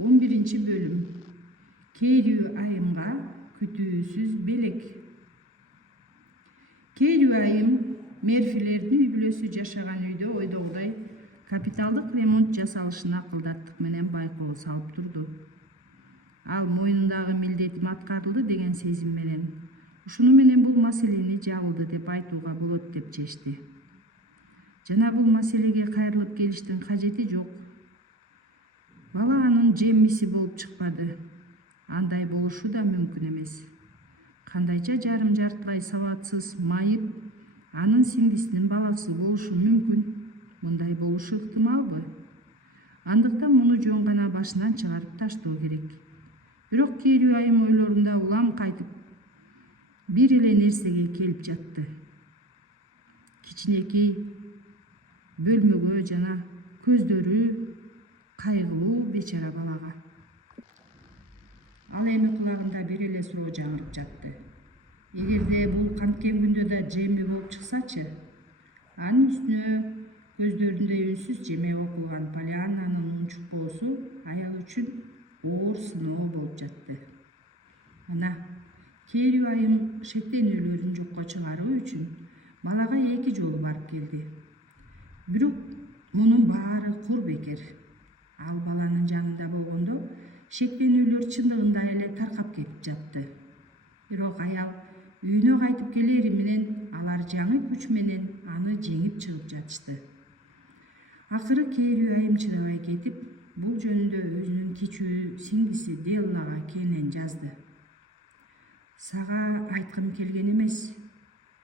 11-bölüm. Керүү айымга күтүүсүз белек. Керүү айым Мерфилердин үй-бүлөсү жашаган үйдө ойдогудай капиталдык ремонт жасалышына акылдаттык менен байкоо салып турду. Ал мойнундагы милдетим аткарылды деген сезим менен ушуну менен бул маселени жабылды деп айтууга болот деп чечти. Жана бул маселеге кайрылып келиштин кажети жок. Бала анын жеммиси болуп чыкпады. Андай болушу да мүмкүн эмес. Кандайча жарым жартылай сабатсыз майып анын сиңдисинин баласы болушу мүмкүн. Мындай болушу ыктымалбы? Андыктан муну жөн гана башынан чыгарып таштоо керек. Бирок Керүү айым ойлорунда улам кайтып бир эле нерсеге келип жатты. Кичинекей бөлмөгө жана көздөрү кайгылуу бечара балага. Ал эми кулагында бир эле суроо жаңырып жатты. Эгерде бул канткен күндө да Джемми болуп чыксачы? Анын үстүнө көздөрүндө үнсүз жеме окулган Полианнанын унчукпоосу аял үчүн оор сыноо болуп жатты. Ана Керүү айым шектенүүлөрүн жокко чыгаруу үчүн балага 2 жолу барып келди. Бирок мунун баары кур бекер. Ал баланын жанында болгондо шектенүүлөр чындыгында эле таркап кетип жатты. Бирок аял үйүнө кайтып келери менен алар жаңы күч менен аны жеңип чыгып жатышты. Акыры Керүү айым чыдабай кетип, бул жөнүндө өзүнүн кичүү сиңдиси Деллага кенен жазды. Сага айткым келген эмес.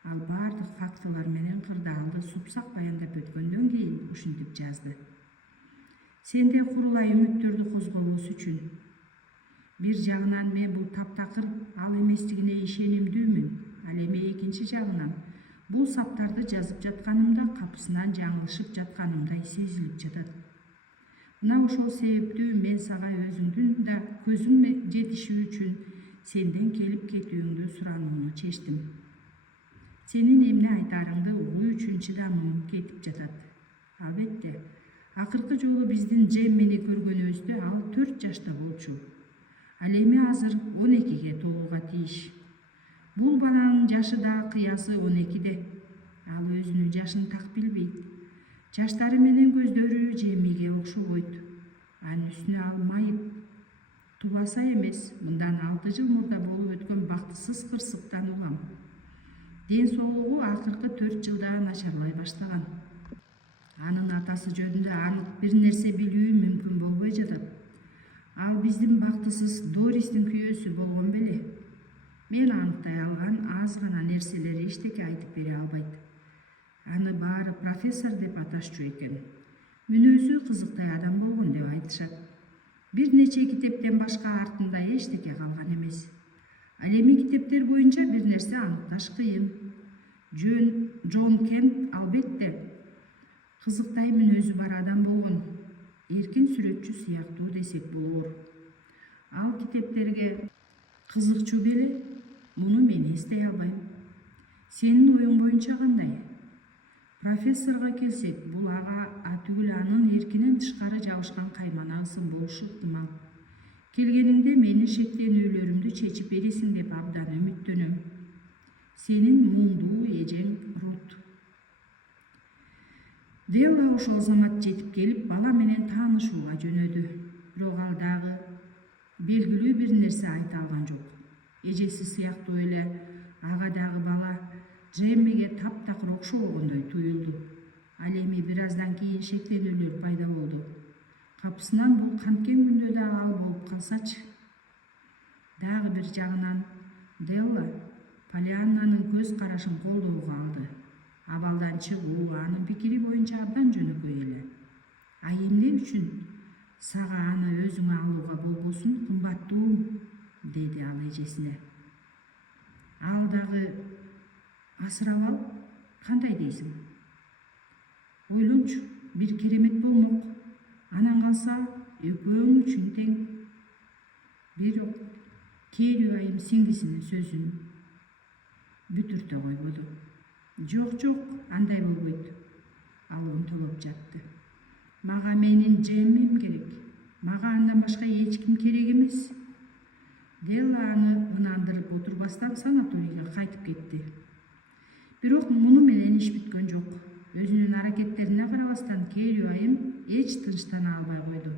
Ал баардык фактылар менен кырдаалды супсак баяндап өткөндөн кийин ушинтип жазды. Сенде курулай үмүттөрдү козгобос үчүн. Бир жагынан мен бул таптакыр ал эместигине ишенимдүүмүн. Ал эми экинчи жагынан бул саптарды жазып жатканымда капысынан жаңылышып жатканымдай сезилип жатат. Мына ошол себептүү мен сага өзүңдүн да көзүң жетиши үчүн сенден келип кетүүңдү суранууну чечтим. Сенин эмне айтарыңды угуу үчүн чыдамым кетип жатат. Албетте, акыркы жолу биздин Джеммини көргөнүбүздө ал 4 жашта болчу. Ал эми азыр 12ге толууга тийиш. Бул баланын жашы да кыясы 12де. Ал өзүнүн жашын так билбейт. Жаштары менен көздөрү Джеммиге окшобойт. Анын үстүнө ал майып. Тубаса эмес, мындан 6 жыл мурда болуп өткөн бактысыз кырсыктан улам. Ден соолугу акыркы 4 жылда начарлай баштаган. Анын атасы жөнүндө анык бир нерсе билүү мүмкүн болбой жатат. Ал биздин бактысыз Дористин күйөөсү болгон беле. Мен аныктай алган аз гана нерселери эчтеке айтып бере албайт. Аны баары профессор деп аташчу экен. Мүнөзү кызыктай адам болгон деп айтышат. Бир нече китептен башка артында эчтеке калган эмес. Ал эми китептер боюнча бир нерсе аныкташ кыйын. Джон Кент албетте кызыктай мүнөзү бар адам болгон. Эркин сүрөтчү сыяктуу десек болор. Ал китептерге кызыкчу беле? Муну мен эстей албайм. Сенин оюң боюнча кандай? Профессорго келсек, бул ага атүгүл анын эркинен тышкары жабышкан кайманагысын болушу ыктымал. Келгениңде менин шектенүүлөрүмдү чечип бересиң деп абдан үмүттөнөм. Сенин муңдуу эжең Рут. Делла ошол замат жетип келип, бала менен таанышууга жөнөдү. Бирок ал дагы белгилүү бир нерсе айта алган жок. Эжеси сыяктуу эле ага дагы бала Джеммиге таптакыр окшобогондой туюлду. Ал эми бир аздан кийин шектенүүлөр пайда болду. Капысынан бул канткен күндө да ал болуп калсачы. Дагы бир жагынан Делла Полианнанын көз карашын колдоого алды. Абалдан чыгуу анын пикири боюнча абдан жөнөкөй эле. А эмне үчүн сага аны өзүңө алууга болбосун, кымбаттуу, деди ал эжесине. Ал дагы асырап ал, кандай дейсиң? Ойлончу, бир керемет болмок. Анан калса экөөң үчүн тең. Бирок Керүү айым сиңдисинин сөзүн бүтүртө койбоду. Жок, андай болбойт. Ал умтулуп жатты. Мага менин Джеммим керек. Мага аны андан башка эч ким керек эмес. Делла аны ынандырып отурбастан санаторийге кайтып кетти. Бирок муну менен иш бүткөн жок. Өзүнүн аракеттерине карабастан Керүү айым эч тынчтана албай койду.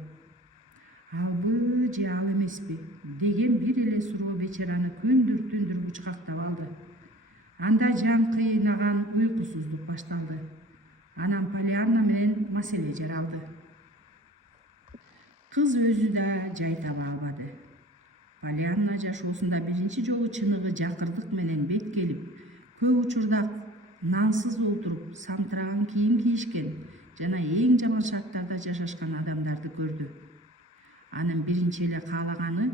Албы же ал эмеспи деген бир эле суроо бечараны күндүр түндүр бучкактап алды. Анда жан кыйнаган уйкусуздук башталды. Анан Полианна менен маселе жаралды. Кыз өзү да жай таба албады. Полианна жашоосунда биринчи жолу чыныгы жакырдык менен бет келип, көп учурда нансыз олтуруп, самтыраган кийим кийишкен жана эң жаман шарттарда жашашкан адамдарды көрдү. Анын биринчи эле каалаганы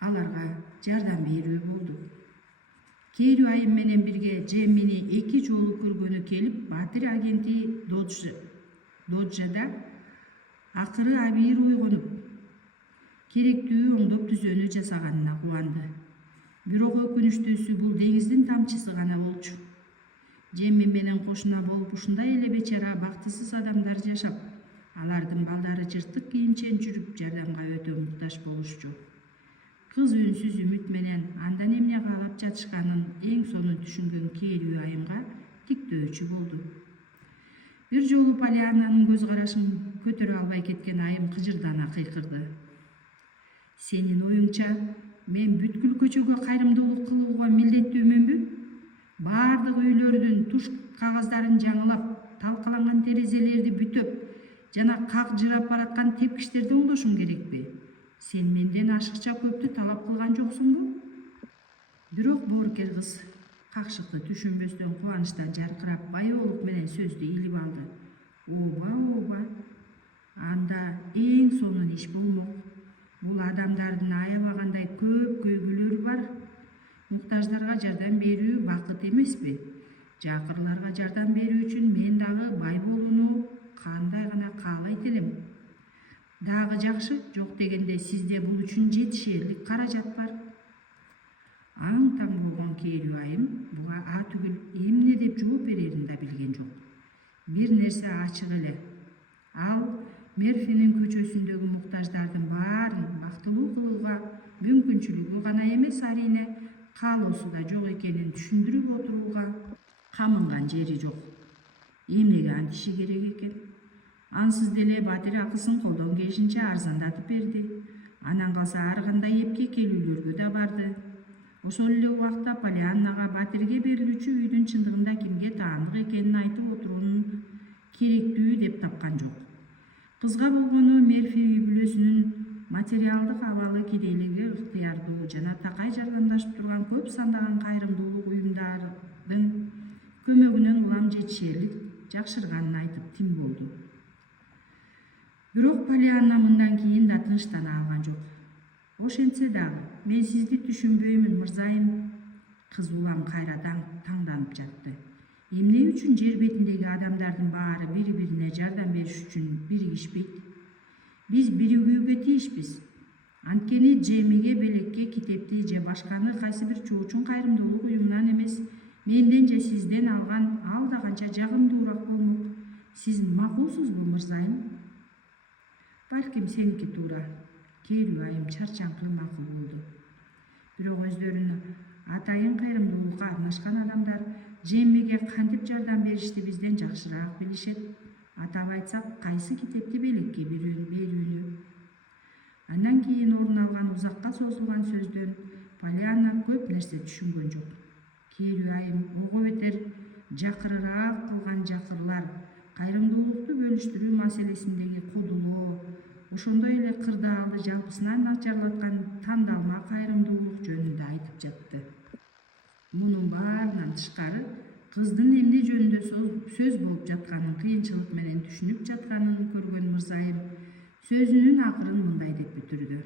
аларга жардам берүү болду. Керүү айым менен бирге Джеммини 2 жолу көргөнү келип, батир агенти Доджада акыры абийир ойгонуп, керектүү оңдоп түзөөнү жасаганына кубанды. Бирок өкүнүчтүүсү бул деңиздин тамчысы гана болчу. Джемми менен кошуна болуп ушундай эле бечара бактысыз адамдар жашап, алардын балдары жыртык кийимчен жүрүп жардамга өтө муктаж болушчу. Кыз үнсүз үмүт менен андан эмне каалап жатышканын эң сонун түшүнгөн Керүү айымга тиктөөчү болду. Бир жолу Полианнанын көз карашын көтөрө албай кеткен айым кыжырдана кыйкырды. Сенин оюңча, мен бүткүл көчөгө кайрымдуулук кылууга милдеттүүмүнбү? Бардык үйлөрдүн туш кагаздарын жаңылап, талкаланган терезелерди бүтөп жана жырап бараткан тепкичтерди оңдошум керекпи? Сен менден ашыкча көптү талап кылган жоксуңбу? Бирок боорукер кыз какшыкты түшүнбөстөн кубанычтан жаркырап, баяолук менен сөздү илип алды. Ооба, анда эң сонун иш болмок. Бул адамдардын аябагандай көп көйгүйлөрү бар. Муктаждарга жардам берүү бакыт эмеспи? Жакырларга жардам берүү үчүн мен дагы бай болууну кандай гана каалайт элем. Дагы жакшы, жок дегенде сизде бул үчүн жетишерлик каражат бар. Аң-таң болгон Керүү айым буга түгүл эмне деп жооп берерин да билген жок. Бир нерсе ачык эле. Ал Мерфинин көчөсүндөгү муктаждардын баарын бактылуу кылууга мүмкүнчүлүгү гана эмес, арине каалоосу да жок экенин түшүндүрүп отурууга камынган жери жок. Эмнеге антиши керек экен? Ансыз деле батир акысын колдон келишинче арзандатып берди. Анан калса ар кандай эпке келүүлөргө да барды. Ошол эле убакта Полианнага батирге берилүүчү үйдүн чындыгында кимге таандык экенин айтып отуруунун керектүү деп тапкан жок. Кызга болгону Мерфи үй бүлөсүнүн материалдык абалы, кедейлиги, ыктыярдуу жана такай жардамдашып турган көп сандаган кайрымдуулук уюмдардын көмөгүнөн улам жетишерлик жакшырганын айтып тим болду. Бирок Полианна мындан кийин да тынчтана алган жок. Ошентсе дагы, мен сизди түшүнбөймүн, мырзайым. Кыз улам кайра таңданып жатты. Эмне үчүн жер бетиндеги адамдардын баары бири-бирине жардам бериш үчүн биригишпейт? Биз биригүүгө тийишпиз. Анткени Джемиге, Белекке, Китепти же башканы кайсы бир чоочун кайрымдуулук уюмунан эмес, менден же сизден алган алда канча жагымдуураак болмок. Сиз макулсузбу, мырзайым? Балким сеники туура. Керүү айым чарчаңкы макул болду. Бирок өздөрүнүн атайын кайрымдуулукка арнашкан адамдар Джеммиге кантип жардам беришти бизден жакшыраак билишет. Атап айтсак, кайсы Китепти Белекке берүүнү. Андан кийин орун алган узакка созулган сөздөн Полианна көп нерсе түшүнгөн жок. Керүү айым ого бетер жакырыраак кылган жакырлар, кайрымдуулукту бөлүштүрүү маселесиндеги кодулоо, ошондой эле кырдаалды жалпысынан начарлаткан тандалма кайрымдуулук жөнүндө айтып жатты. Мунун баарынан тышкары, кыздын эмне жөнүндө сөз болуп жатканын кыйынчылык менен түшүнүп жатканын көргөн мырзайым сөзүнүн акырын мындай деп бүтүрдү.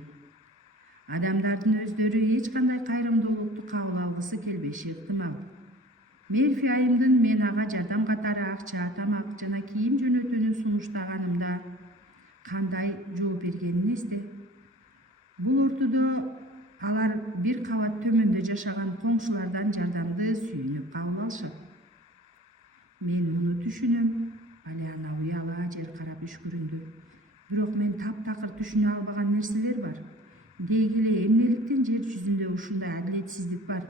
Адамдардын өздөрү эч кандай кайрымдуулукту кабыл алгысы келбеши ыктымал. Мерфи айымдын мен ага жардам катары акча, тамак жана кийим жөнөтүүнү сунуштаганымда кандай жооп бергенин эсте. Бул ортодо алар бир кабат төмөндө жашаган коңшулардан жардамды сүйүнүп кабыл алышат. Мен муну түшүнөм. Полианна уяла жер карап үшкүрүндү. Бирок мен таптакыр түшүнө албаган нерселер бар. Деги эле эмнеликтен жер жүзүндө ушундай адилетсиздик бар?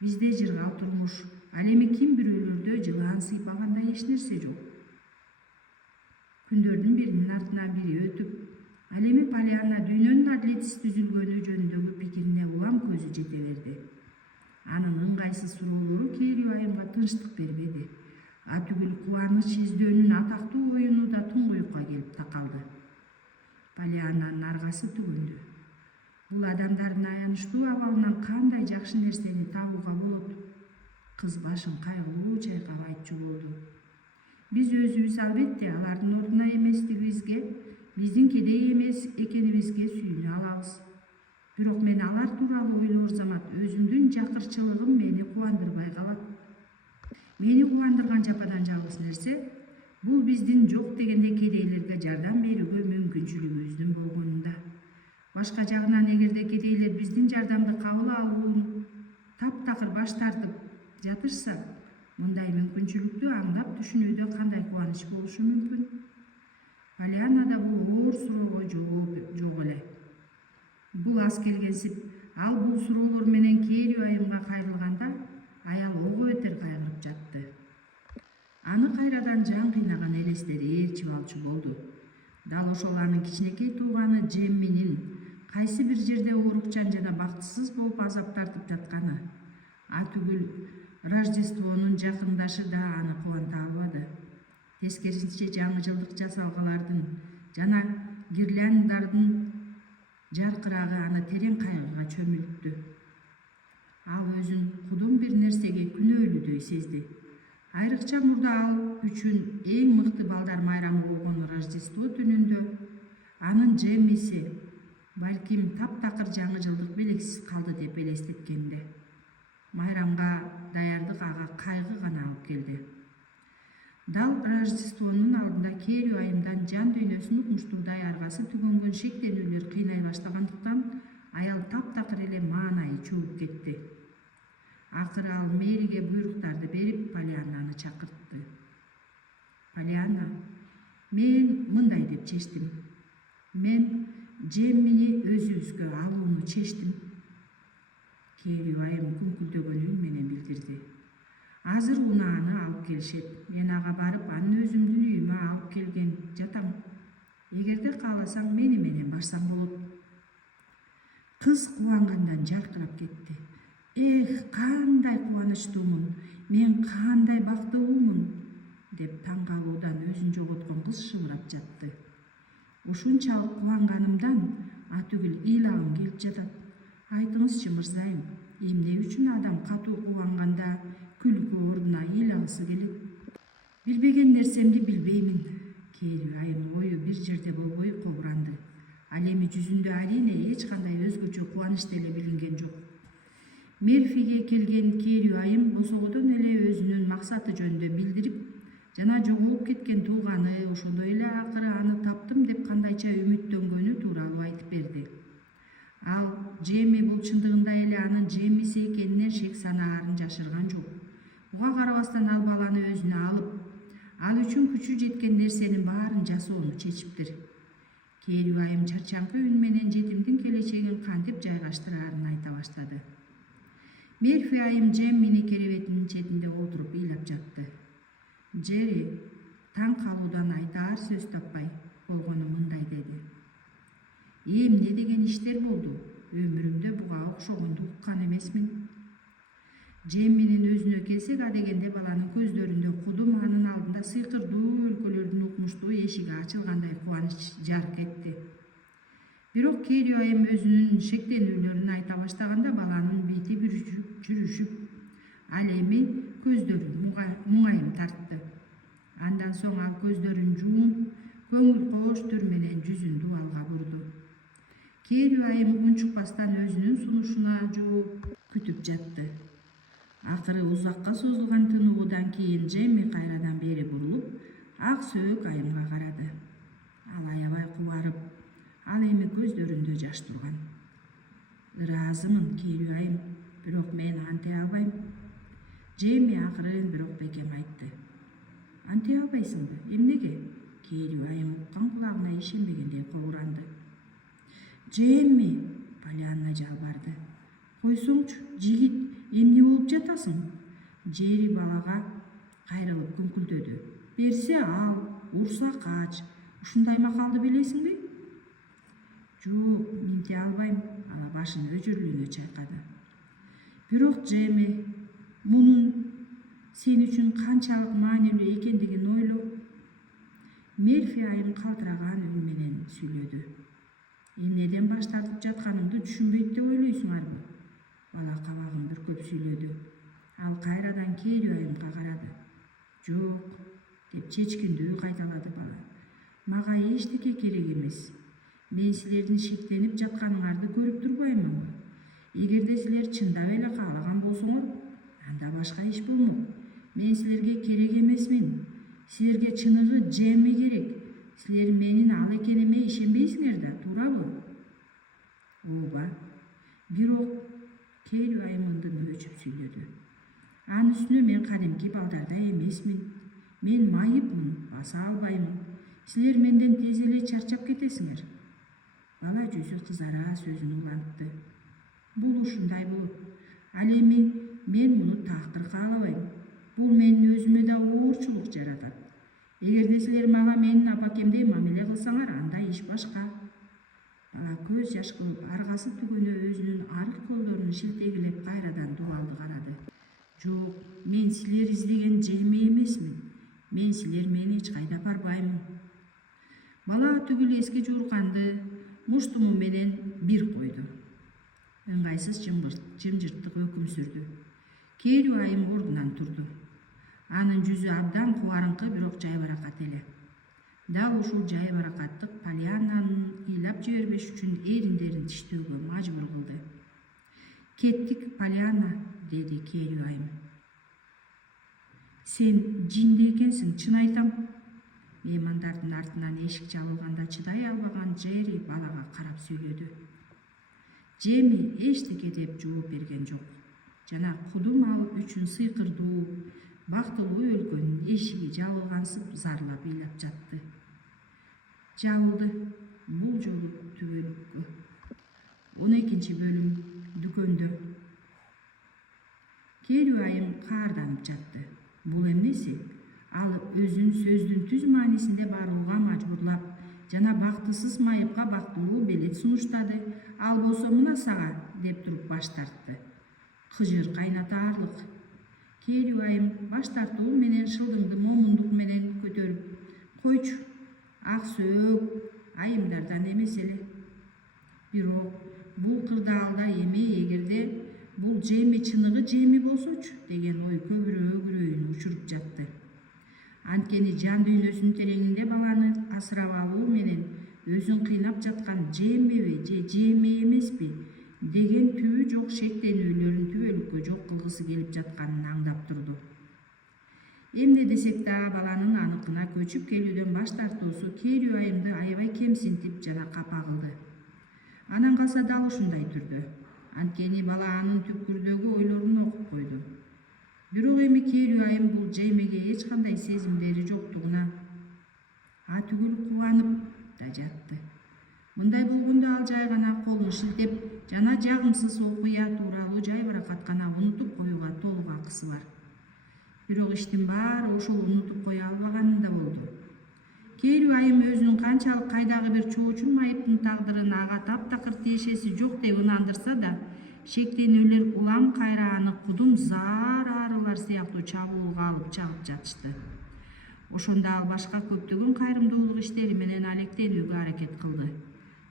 Бизде жыргал турмуш, ал эми ким бирөөлөрдө жылаан сыйпагандай эч нерсе жок. Күндөрдүн биринин артынан бири өтүп, ал эми Полианна дүйнөнүн адилетсиз түзүлгөнү жөнүндөгү пикирине улам көзү жете берди. Анын ыңгайсыз суроолору Керүү айымга тынчтык бербеди. Атүгүл кубаныч издөөнүн атактуу оюну да туңгуюкка келип такалды. Полианнанын аргасы түгөндү. Бул адамдардын аянычтуу абалынан кандай жакшы нерсени табууга болот? Кыз башын кайгылуу чайкап айтчу болду. Биз өзүбүз албетте алардын ордуна эместигибизге, биздин кедей эмес экенибизге сүйүнө алабыз. Бирок мен алар тууралуу ойлоор замат өзүмдүн жакырчылыгым мени кубандырбай калат. Мени кубандырган жападан жалгыз нерсе бул биздин жок дегенде кедейлерге жардам берүүгө мүмкүнчүлүгүбүздүн болгонунда. Башка жагынан эгерде кедейлер биздин жардамды кабыл алууну таптакыр баш тартып жатышса, мындай мүмкүнчүлүктү аңдап түшүнүүдө кандай кубаныч болушу мүмкүн? Полианнада бул оор суроого жооп жок эле. Бул аз келгенсип, ал бул суроолор менен Керүү айымга кайрылганда, аял ого бетер кайгырып жатты. Аны кайрадан жан кыйнаган элестери ээрчип алчу болду. Дал ошол анын кичинекей тууганы Джемминин кайсы бир жерде оорукчан жана бактысыз болуп азап тартып жатканы, атүгүл Рождествонун жакындашы да аны кубанта албады. Тескерисинче жаңы жылдык жасалгалардын жана гирляндардын жаркырагы аны терең кайгыга чөмүлттү. Ал өзүн кудум бир нерсеге күнөөлүүдөй сезди. Айрыкча мурда ал үчүн эң мыкты балдар майрамы болгон Рождество түнүндө анын Джеммиси балким таптакыр жаңы жылдык белексиз калды деп элестеткенде. Майрамга даярдык ага кайгы гана алып келди. Дал Рождествонун алдында Керүү айымдан жан дүйнөсүн укмуштуудай аргасы түгөнгөн шектенүүлөр кыйнай баштагандыктан аял таптакыр эле маанайы чөгүп кетти. Акыры ал мэриге буйруктарды берип Полианнаны чакыртты. Полианна, мен мындай деп чечтим. Мен Джеммини өзүбүзгө алууну чечтим. Керүү айым күңкүлдөгөн үн менен билдирди. Азыр унааны алып келишет. Мен ага барып, анын өзүмдүн үйүмө алып келген жатам. Эгерде кааласаң мени менен барсаң болот. Кыз кубангандан жаркырап кетти. Эх, кандай кубанычтуумун, мен кандай бактылуумун деп таң калуудан өзүн жоготкон кыз шыбырап жатты. Ушунчалык кубанганымдан атүгүл ыйлагым келип жатат. Айтыңызчы, мырзайым, эмне үчүн адам катуу кубанганда күлкү ордуна ыйлагысы келет? Билбеген нерсемди билбеймин. Керүү айым ою бир жерде болбой кобуранды. Ал эми жүзүндө алине эч кандай өзгөчө кубаныч деле билинген жок. Мерфиге келген Керүү айым босогодон эле өзүнүн максаты жөнүндө билдирип, жана жоголуп кеткен тууганы, ошондой эле акыры аны таптым деп кандайча үмүттөнгөнү тууралуу айтып берди. Ал Джемми бул чындыгында эле анын Джеммиси экенинен шек санаарын жашырган жок. Буга карабастан ал баланы өзүнө алып, ал үчүн күчү жеткен нерсенин баарын жасоону чечиптир. Керүү айым чарчаңкы үн менен жетимдин келечегин кантип жайгаштыраарын айта баштады. Мерфи айым Джеммини керебетинин четинде отуруп ыйлап жатты. Джерри таң калуудан айтаар сөз таппай болгону мындай деди. Эмне деген иштер болду? Өмүрүмдө буга окшогонду уккан эмесмин. Джемминин өзүнө келсек, адегенде баланын көздөрүндө кудум анын алдында сыйкырдуу өлкөлөрдүн укмуштуу эшиги ачылгандай кубаныч жарк этти. Бирок Керүү айым өзүнүн шектенүүлөрүн айта баштаганда баланын бити жүрүшүп, ал эми көздөрүн муңайым тартты. Андан соң ал көздөрүн жумуп, көңүл коош түр менен жүзүн дубалга бурду. Керүү айым унчукпастан өзүнүн сунушуна жооп күтүп жатты. Акыры узакка созулган тынуудан кийин Джемми кайрадан бери бурулуп, ак сөөк айымга карады. Ал аябай кубарып, ал эми көздөрүндө жаш турган. Ыраазымын, Керүү айым, бирок мен анте албайм. Джемми акырын бирок бекем айтты. Анте албайсыңбы? Эмнеге? Керүү айым уккан кулагына ишенбегендей кобуранды. Джемми, Полианна жалбарды. Койсоңчу, жигит, эмне болуп жатасың? Джерри балага кайрылып күңкүлдөдү. Берсе ал, урса кач. Ушундай макалды билесиңби? Жок, минте албайм. Ала башын өжүрлүүнө чайкады. Бирок Джемми, мунун сен үчүн канчалык маанилүү экендигин ойло. Мерфи айым калтыраган үн менен сүйлөдү. Эмнеден баш тартып жатканыңды түшүнбөйт деп ойлойсуңарбы? Бала кабагын бүркөп сүйлөдү. Ал кайрадан Керүү айымга карады. Жок, деп чечкиндүү кайталады бала. Мага эчтеке керек эмес. Мен силердин шектенип жатканыңарды көрүп турбаймынбы? Эгерде силер чындап эле каалаган болсоңор, анда башка иш болмок. Мен силерге керек эмесмин. Силерге чыныгы Джемми керек. Силер менин ал экениме ишенбейсиңер да, туурабы? Ооба. Бирок Керүү айым ындын өчүп сүйлөдү. Анын үстүнө мен кадимки балдардай эмесмин. Мен майыпмын, баса албаймын. Силер менден тез эле чарчап кетесиңер. Бала жүзү кызара сөзүн улантты. Бул ушундай болот. Ал эми мен муну такыр каалабайм. Бул менин өзүмө да оорчулук жаратат. Эгерде силер мага менин апакемдей мамиле кылсаңар, анда иш башка. Бала көз жаш кылып, аргасы түгөнө өзүнүн арык колдорун шилтегилеп кайрадан дубалды карады. Жок, мен силер издеген Джемми эмесмин. Мен силер менен эч кайда барбаймын. Бала түгүл эске жуурканды муштуму менен бир койду. Ыңгайсыз жымжырттык өкүм сүрдү. Керүү айым ордунан турду. Анын жүзү абдан кубарыңкы, бирок жайбаракат эле. Дал ушул жайбаракаттык Полианнанын ыйлап жибербеш үчүн эриндерин тиштөөгө мажбур кылды. Кеттик, Полианна, деди Керүү айым. Сен жинди экенсиң, чын айтам. Меймандардын артынан эшик жабылганда чыдай албаган Джерри балага карап сүйлөдү. Джемми эчтеке деп жооп берген жок. Жана кудум ал үчүн сыйкырдуу, бактылуу өлкөнүн эшиги жабылгансып зарлап ыйлап жатты. Жабылды. Бул жолу түбөлүккө. 12-бөлүм дүкөндө. Керүү айым каарданып жатты. Бул эмнеси? Ал өзүн сөздүн түз маанисинде барууга мажбурлап, жана бактысыз майыпка бактылуу белет сунуштады. Ал болсо мына сага, деп туруп баш тартты. Кыжыр кайнатаарлык. Керүү айым баш тартуу менен шылдыңды момундук менен көтөрүп, койчу, ак сөөк айымдардан эмес эле. Бирок бул кырдаалда эми эгерде бул Джемми чыныгы Джемми болсочу деген ой көбүрөөк үрөйүн учуруп жатты. Анткени жан дүйнөсүнүн тереңинде баланы асырап алуу менен өзүн кыйнап жаткан Джеммиби же Джемми эмеспи деген түбү жок шектенүүлөрүн түбөлүккө жок кылгысы келип жатканын аңдап турду. Эмне десек да баланын аныкына көчүп келүүдөн баш тартуусу Керүү айымды аябай кемсинтип жана капа кылды. Анан калса дал ушундай түрдө. Анткени бала анын түпкүрдөгү ойлорун окуп койду. Бирок эми Керүү айым бул Джеммиге эч кандай сезимдери жоктугуна түгүл кубанып да жатты. Мындай болгондо ал жай гана колун шилтеп жана жагымсыз окуя тууралуу жайбаракат гана унутуп коюуга толук акысы бар. Бирок иштин баары ошол унутуп кое албаганында болду. Керүү айым өзүнүн канчалык кайдагы бир чоочун майыптын тагдырын ага таптакыр тиешеси жок деп ынандырса да, шектенүүлөр улам кайра аны кудум заар арылар сыяктуу чабуулга алып чагып жатышты. Ошондо ал башка көптөгөн кайрымдуулук иштери менен алектенүүгө аракет кылды.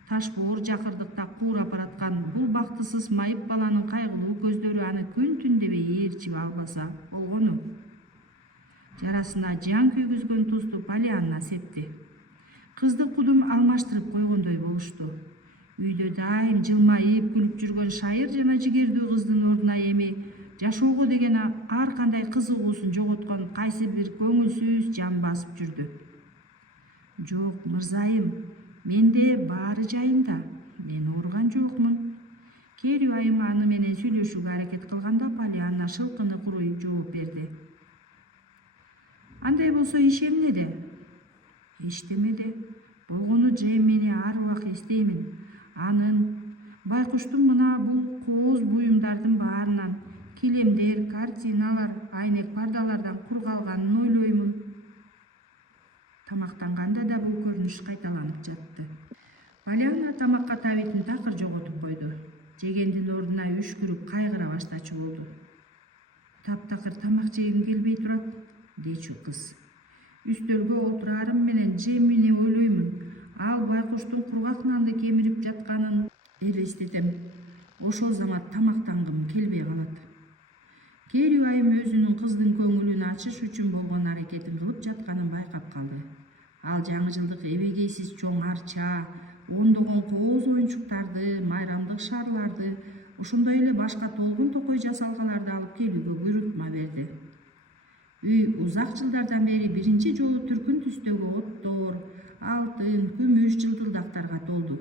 Таш боор жакырдыкта куурап бараткан бул бактысыз майып баланын кайгылуу көздөрү аны күн түн дебей ээрчип албаса болгону. Жарасына жан күйгүзгөн тузду Полианна септи. Кызды кудум алмаштырып койгондой болушту. Үйдө дайым жылмайып күлүп жүргөн шайыр жана жигердүү кыздын ордуна эми жашоого деген ар кандай кызыгуусун жоготкон кайсы бир көңүлсүз жан басып жүрдү. Жок, мырзайым, менде баары жайында. Мен ооруган жокмун. Керүү айым аны менен сүйлөшүүгө аракет кылганда Полианна шылкыны куруй жооп берди. Андай болсо иш эмнеде? Эчтемеде. Болгону Джеймини ар убак эстеймин. Анын байкуштун мына бул кооз буюмдардын баарынан килемдер, картиналар, айнек пардалардан кур калганын ойлоймун. Тамактанганда да бул көрүнүш кайталанып жатты. Полианна тамакка табитин такыр жоготуп койду. Жегендин ордуна үшкүрүп кайгыра баштачу болду. Таптакыр тамак жегим келбей турат, дечү кыз. Үстөлгө отурарым менен Джеймини ойлоймун. Ал байкуштун кургак нанды кемирип жатканын элестетем. Ошол замат тамактангым келбей калат. Кери айым өзүнүн кыздын көңүлүн ачыш үчүн болгон аракетин кылып жатканын байкап калды. Ал жаңы жылдык эбегейсиз чоң арча, ондогон кооз оюнчуктарды, майрамдык шарларды, ошондой эле башка толгун токой жасалгаларды алып келүүгө буйрутма берди. Үй узак жылдардан бери биринчи жолу түркүн түстөгү оттор, алтын, күмүш жылтылдактарга толду.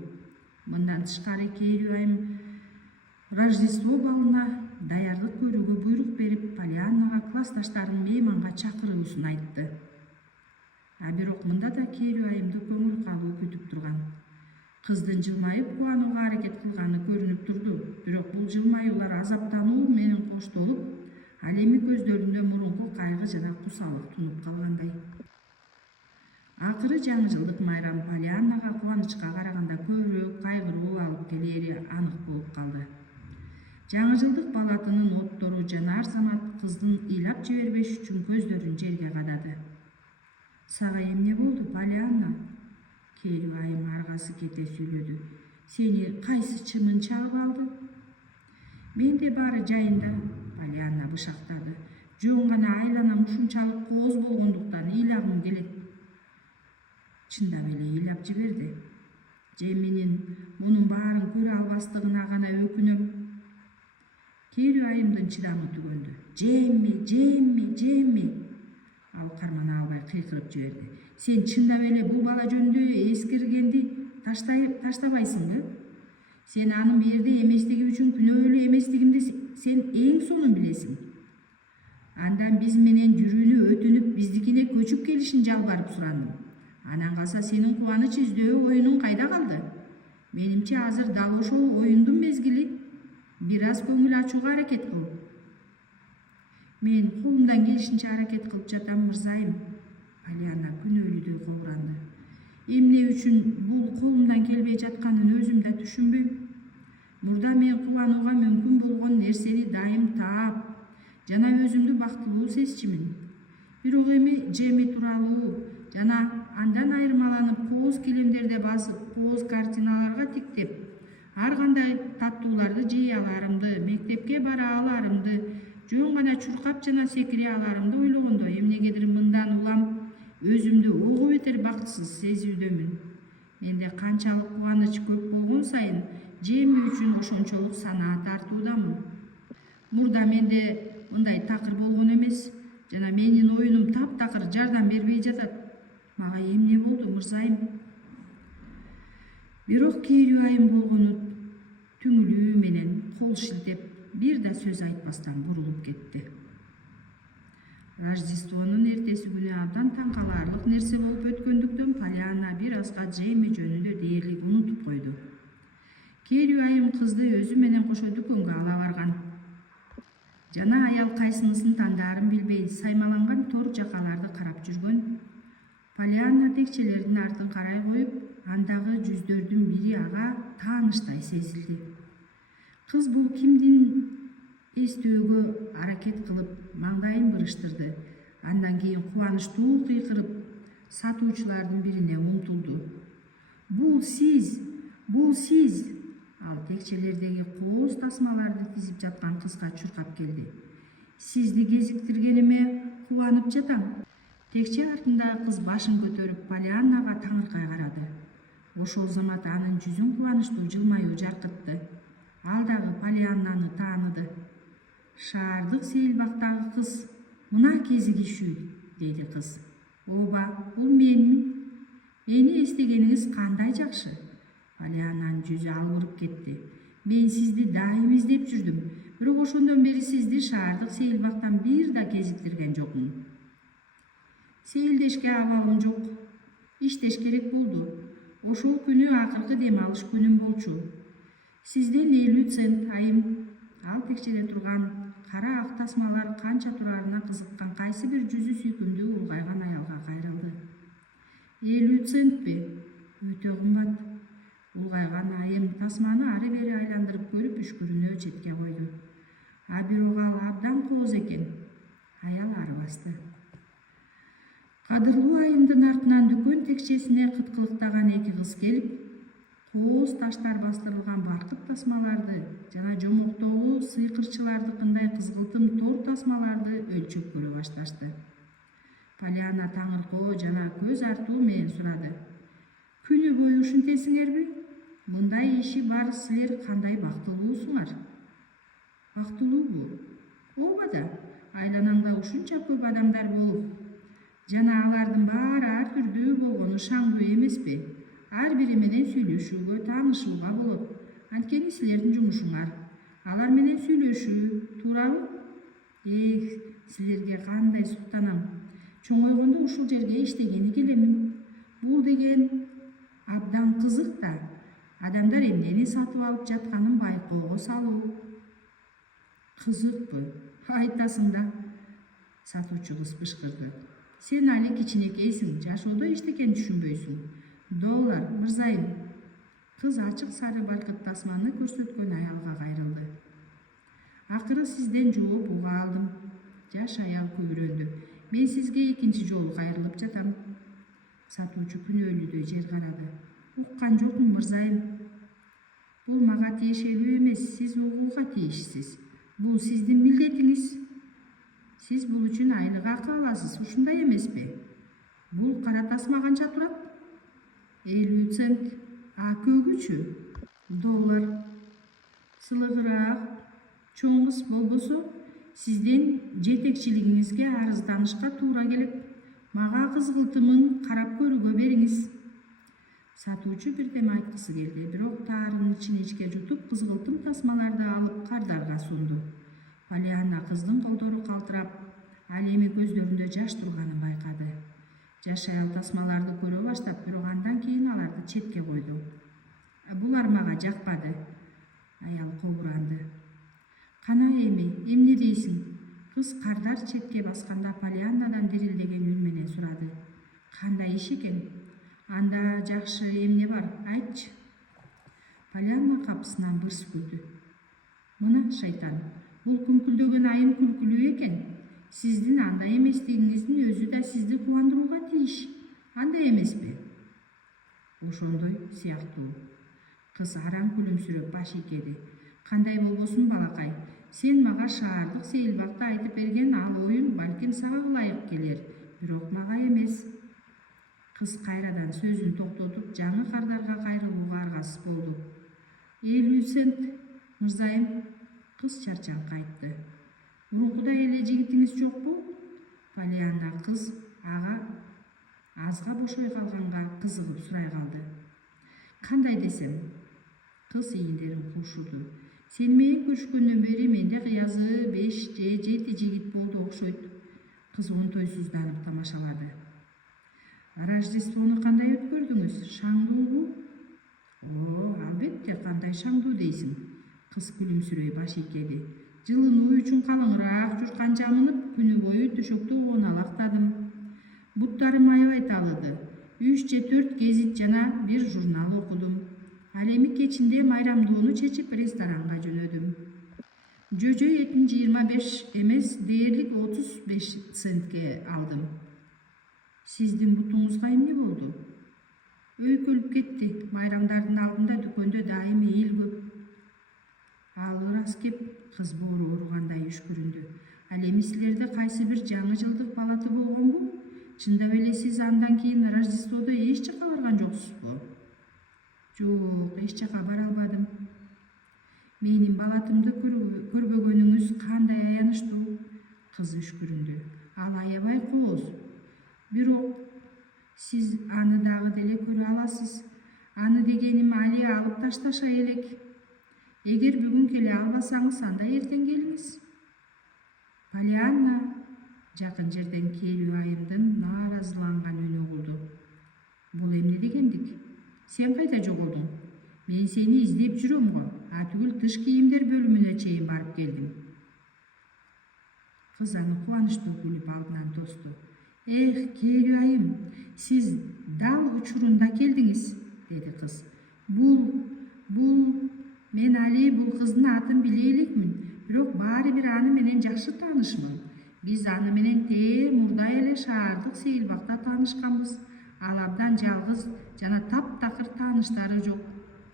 Мындан тышкары Кери айым Рождество балына даярдык көрүүгө буйрук берип, Полианнага классташтарын мейманга чакыруусун айтты. А бирок мында да Кери айымды көңүл калуу күтүп турган. Кыздын жылмайып кубанууга аракет кылганы көрүнүп турду. Бирок бул жылмаюулар азаптануу менен коштолуп, ал эми көздөрүндө мурунку кайгы жана кусалык тунуп калгандай. Акыры жаңы жылдык майрам Полианнага кубанычка караганда көбүрөөк кайгыруу алып келери анык болуп калды. Жаңы жылдык балатынын оттору жанар замат кыздын ыйлап жибербеш үчүн көздөрүн жерге кадады. Сага эмне болду, Полианна? Кери айым аргасы кете сүйлөдү. Сени кайсы чымын чагып алды? Менде баары жайында, Полианна бышактады. Жөн гана айланам ушунчалык кооз болгондуктан ыйлагым келет. Чындап эле ыйлап жиберди. Джейминин мунун баарын көрө албастыгына гана өкүнөм. Кери айымдын чыдамы түгөндү. Джейми. Ал кармана албай кыйкырып жиберди. Сен чындап эле бул бала жөнүндө эскергенди таштабайсыңбы? Сен анын бирде эместиги үчүн күнөөлүү эместигимди сен эң сонун билесиң. Андан биз менен жүрүүнү өтүнүп, биздикине көчүп келишин жалбарып сурандым. Анан калса сенин кубаныч издөө оюнуң кайда калды? Менимче азыр дал ошол оюндун мезгили. Бир аз көңүл ачууга аракет кыл. Мен колумдан келишинче аракет кылып жатам, мырзайым. Полианна күнөөлүүдөй кобуранды. Эмне үчүн бул колумдан келбей жатканын өзүм да түшүнбөйм. Мурда мен кубанууга мүмкүн болгон нерсени дайым таап, жана өзүмдү бактылуу сезчүмүн. Бирок эми Джейми тууралуу жана андан айырмаланып кооз килемдерде басып, кооз картиналарга тиктеп, ар кандай таттууларды жей аларымды, мектепке бара аларымды, жөн гана чуркап жана секире аларымды ойлогондо эмнегедир мындан улам өзүмдү ого бетер бактысыз сезүүдөмүн. Менде канчалык кубаныч көп болгон сайын Джейми үчүн ошончолук санаа тартуудамын. Мурда менде мындай такыр болгон эмес, жана менин оюнум таптакыр жардам бербей жатат. Мага эмне болду, мырзайым? Бирок Кери айым болгону түңүлүү менен кол шилтеп, бир да сөз айтпастан бурулуп кетти. Рождествонун эртеси күнү абдан таң каларлык нерсе болуп өткөндүктөн Полианна бир азга Джейми жөнүндө дээрлик унутуп койду. Кери айым кызды өзү менен кошо дүкөнгө ала барган. Жана аял кайсынысын тандаарын билбей саймаланган тор жакаларды карап жүргөн. Полианна текчелердин артын карай коюп, андагы жүздөрдүн бири ага тааныштай сезилди. Кыз бул кимдин эстөөгө аракет кылып, маңдайын бырыштырды. Андан кийин кубанычтуу кыйкырып, сатуучулардын бирине умтулду. Бул сиз! Ал текчелердеги кооз тасмаларды тизип жаткан кызга чуркап келди. Сизди кезиктиргениме кубанып жатам. Текче артындагы кыз башын көтөрүп Полианнага таңыркай карады. Ошол замат анын жүзүн кубанычтуу жылмаюу жаркытты. Ал дагы Полианнаны тааныды. Шаардык сейилбактагы кыз, мына кезигишүү, деди кыз. Ооба, бул менмин. Мени эстегениңиз кандай жакшы. Полианнанын жүзү албырып кетти. Мен сизди дайым издеп жүрдүм, бирок ошондон бери сизди шаардык сейилбактан бир да кезиктирген жокмун. Сейилдешке абалым жок. Иштеш керек болду. Ошол күнү акыркы дем алыш күнүм болчу. Сизден 50 цент айым. Ал текшере турган кара ак тасмалар канча турарына кызыккан кайсы бир жүзү сүйкүмдүү улгайган аялга кайрылды. 50 центпи? Өтө кымбат. Улгайган айым тасманы ары бери айландырып көрүп үшкүрүнө четке койду. А бирок ал абдан кооз экен. Аял ары басты. Кадырлуу айымдын артынан дүкөн текчесине кыткылыктаган эки кыз келип, кооз таштар бастырылган баркыт тасмаларды жана жомоктогу сыйкырчылардыкындай кызгылтым тор тасмаларды өлчөп көрө башташты. Полианна таңыркоо жана көз артуу менен сурады. Күнү бою ушинтесиңерби? Мындай иши бар силер кандай бактылуусуңар? Бактылуубу? Ооба да, айланаңда ушунча көп адамдар болуп, жана алардын баары ар түрдүү болгону шаңдуу эмеспи? Ар бири менен сүйлөшүүгө, таанышууга болот. Анткени силердин жумушуңар алар менен сүйлөшүү, туурабы? Силерге кандай суктанам. Чоңойгондо ушул жерге иштегени келемин. Бул деген абдан кызык да. Адамдар эмнени сатып алып жатканын байкоого салуу. Кызыкпы? Айтасың да. Сатуучу кыз бышкырды. Сен али кичинекейсиң, жашоодо эчтекени түшүнбөйсүң. $, мырзайым. Кыз ачык сары баркыт тасманы көрсөткөн аялга кайрылды. Акыры сизден жооп уга алдым. Жаш аял күбүрөндү. Мен сизге экинчи жолу кайрылып жатам. Сатуучу күнөөлүүдөй жер карады. Уккан жокмун, мырзайым. Бул мага тиешелүү эмес, сиз угууга тийишсиз. Бул сиздин милдетиңиз. Сиз бул үчүн айлык акы аласыз, ушундай эмеспи? Бул кара тасма канча турат? 50 цент. А көгүчү? $. Сылыгыраак, чоң кыз болбосо, сиздин жетекчилигиңизге арызданышка туура келет. Мага кызгылтымын карап көрүүгө бериңиз. Сатуучу бирдеме айткысы келди, бирок таарын ичине жутуп, кызгылтым тасмаларды алып кардарга сунду. Полианна кыздын колдору калтырап, ал эми көздөрүндө жаш турганын байкады. Жаш аял тасмаларды көрө баштап, бирок андан кийин аларды четке койду. Булар мага жакпады. Аял кобуранды. Кана эми, эмне дейсиң? Кыз кардар четке басканда Полианнадан дирилдеген үн менен сурады. Кандай иш экен? Анда жакшы эмне бар? Айтчы. Полианна капысынан бырс күлдү. Мына шайтан, бул күңкүлдөгөн айым күлкүлүү экен. Сиздин андай эместигиңиздин өзү да сизди кубандырууга тийиш. Андай эмеспи? Ошондой сыяктуу. Кыз араң күлүмсүрөп баш ийкеди. Кандай болбосун, балакай? Сен мага шаардык сейилбакты айтып берген ал оюн балким сага ылайык келер, бирок мага эмес. Кыз кайрадан сөзүн токтотуп, жаңы кардарга кайрылууга аргасыз болду. 50 цент, мырзайым. Кыз чарчаңкы айтты. Мурункудай эле жигитиңиз жокпу? Полианна кыз ага азга бошой калганга кызыгып сурай калды. Кандай десем? Кыз ийиндерин куушуду. Сени менен көрүшкөндөн бери менде кыязы 5 же 7 жигит болду окшойт. Кыз онтойсузданып тамашалады. Рождествону кандай өткөрдүңүз? Шаңдуубу? Албетте, кандай шаңдуу дейсиң? Кыз күлүмсүрөй баш ийкеди. Жылынуу үчүн калыңыраак журткан жамынып, күнү бою төшөктө ооналактадым. Буттарым аябай талыды. 3 же 4 гезит жана 1 журнал окудум. Ал эми кечинде майрамдоону чечип ресторанга жөнөдүм. Жөжө этин 25 эмес, дээрлик 35 центке алдым. Сиздин бутуңузга эмне болду? Өйкөлүп кетти. Майрамдардын алдында дүкөндө дайым ээл көп. Ал ырас кеп, кыз боору ооругандай үшкүрүндү. Ал эми силерде кайсы бир жаңы жылдык балаты болгонбу? Чындап эле сиз андан кийин Рождестводо эч жака барган жоксузбу? Жок, эч жака бара албадым. Менин балатымды көрбөгөнүңүз кандай аянычтуу? Кыз үшкүрүндү. Ал аябай кооз. Бирок сиз аны дагы деле көрө аласыз. Аны дегеним али алып ташташа элек. Эгер бүгүн келе албасаңыз, анда эртең келиңиз. Полианна жакын жерден келүү айымдын нааразыланган үнү угулду. Бул эмне дегендик? Сен кайда жоголдуң? Мен сени издеп жүрөм го. Атүгүл тыш кийимдер бөлүмүнө чейин барып келдим. Кыз аны кубанычтуу күлүп алдынан тосту. Эх, Керүү айым, сиз дал учурунда келдиңиз, деди кыз. Мен али бул кыздын атын биле элекмин, бирок баары бир аны менен жакшы таанышмын. Биз аны менен тээ мурда эле шаардык сейилбакта таанышканбыз. Ал абдан жалгыз жана таптакыр тааныштары жок.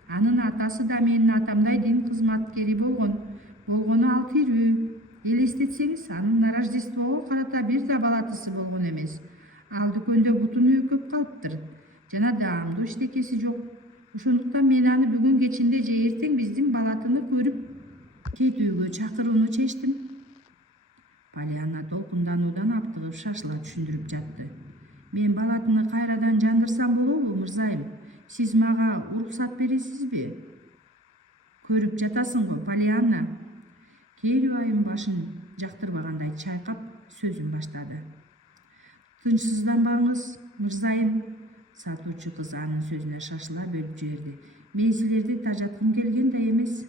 Анын атасы да менин атамдай дин кызматкери болгон. Болгону ал тирүү. Элестетсеңиз, анын Рождествого карата бир да балатысы болгон эмес. Ал дүкөндө бутун үйкөп калыптыр. Жана даамдуу иштекеси жок. Ошондуктан мен аны бүгүн кечинде же эртең биздин балатыны көрүп кетүүгө чакырууну чечтим. Полианна толкундануудан аптыгып шашыла түшүндүрүп жатты. Мен балатыны кайрадан жандырсам болобу, мырзайым? Сиз мага уруксат бересизби? Көрүп жатасың го, Полианна. Керүү айым башын жактырбагандай чайкап сөзүн баштады. Тынчсызданбаңыз, мырзайым. Сатуучу кыз анын сөзүнө шашыла бөлүп жиберди. Мен силерди тажаткым келген да эмес.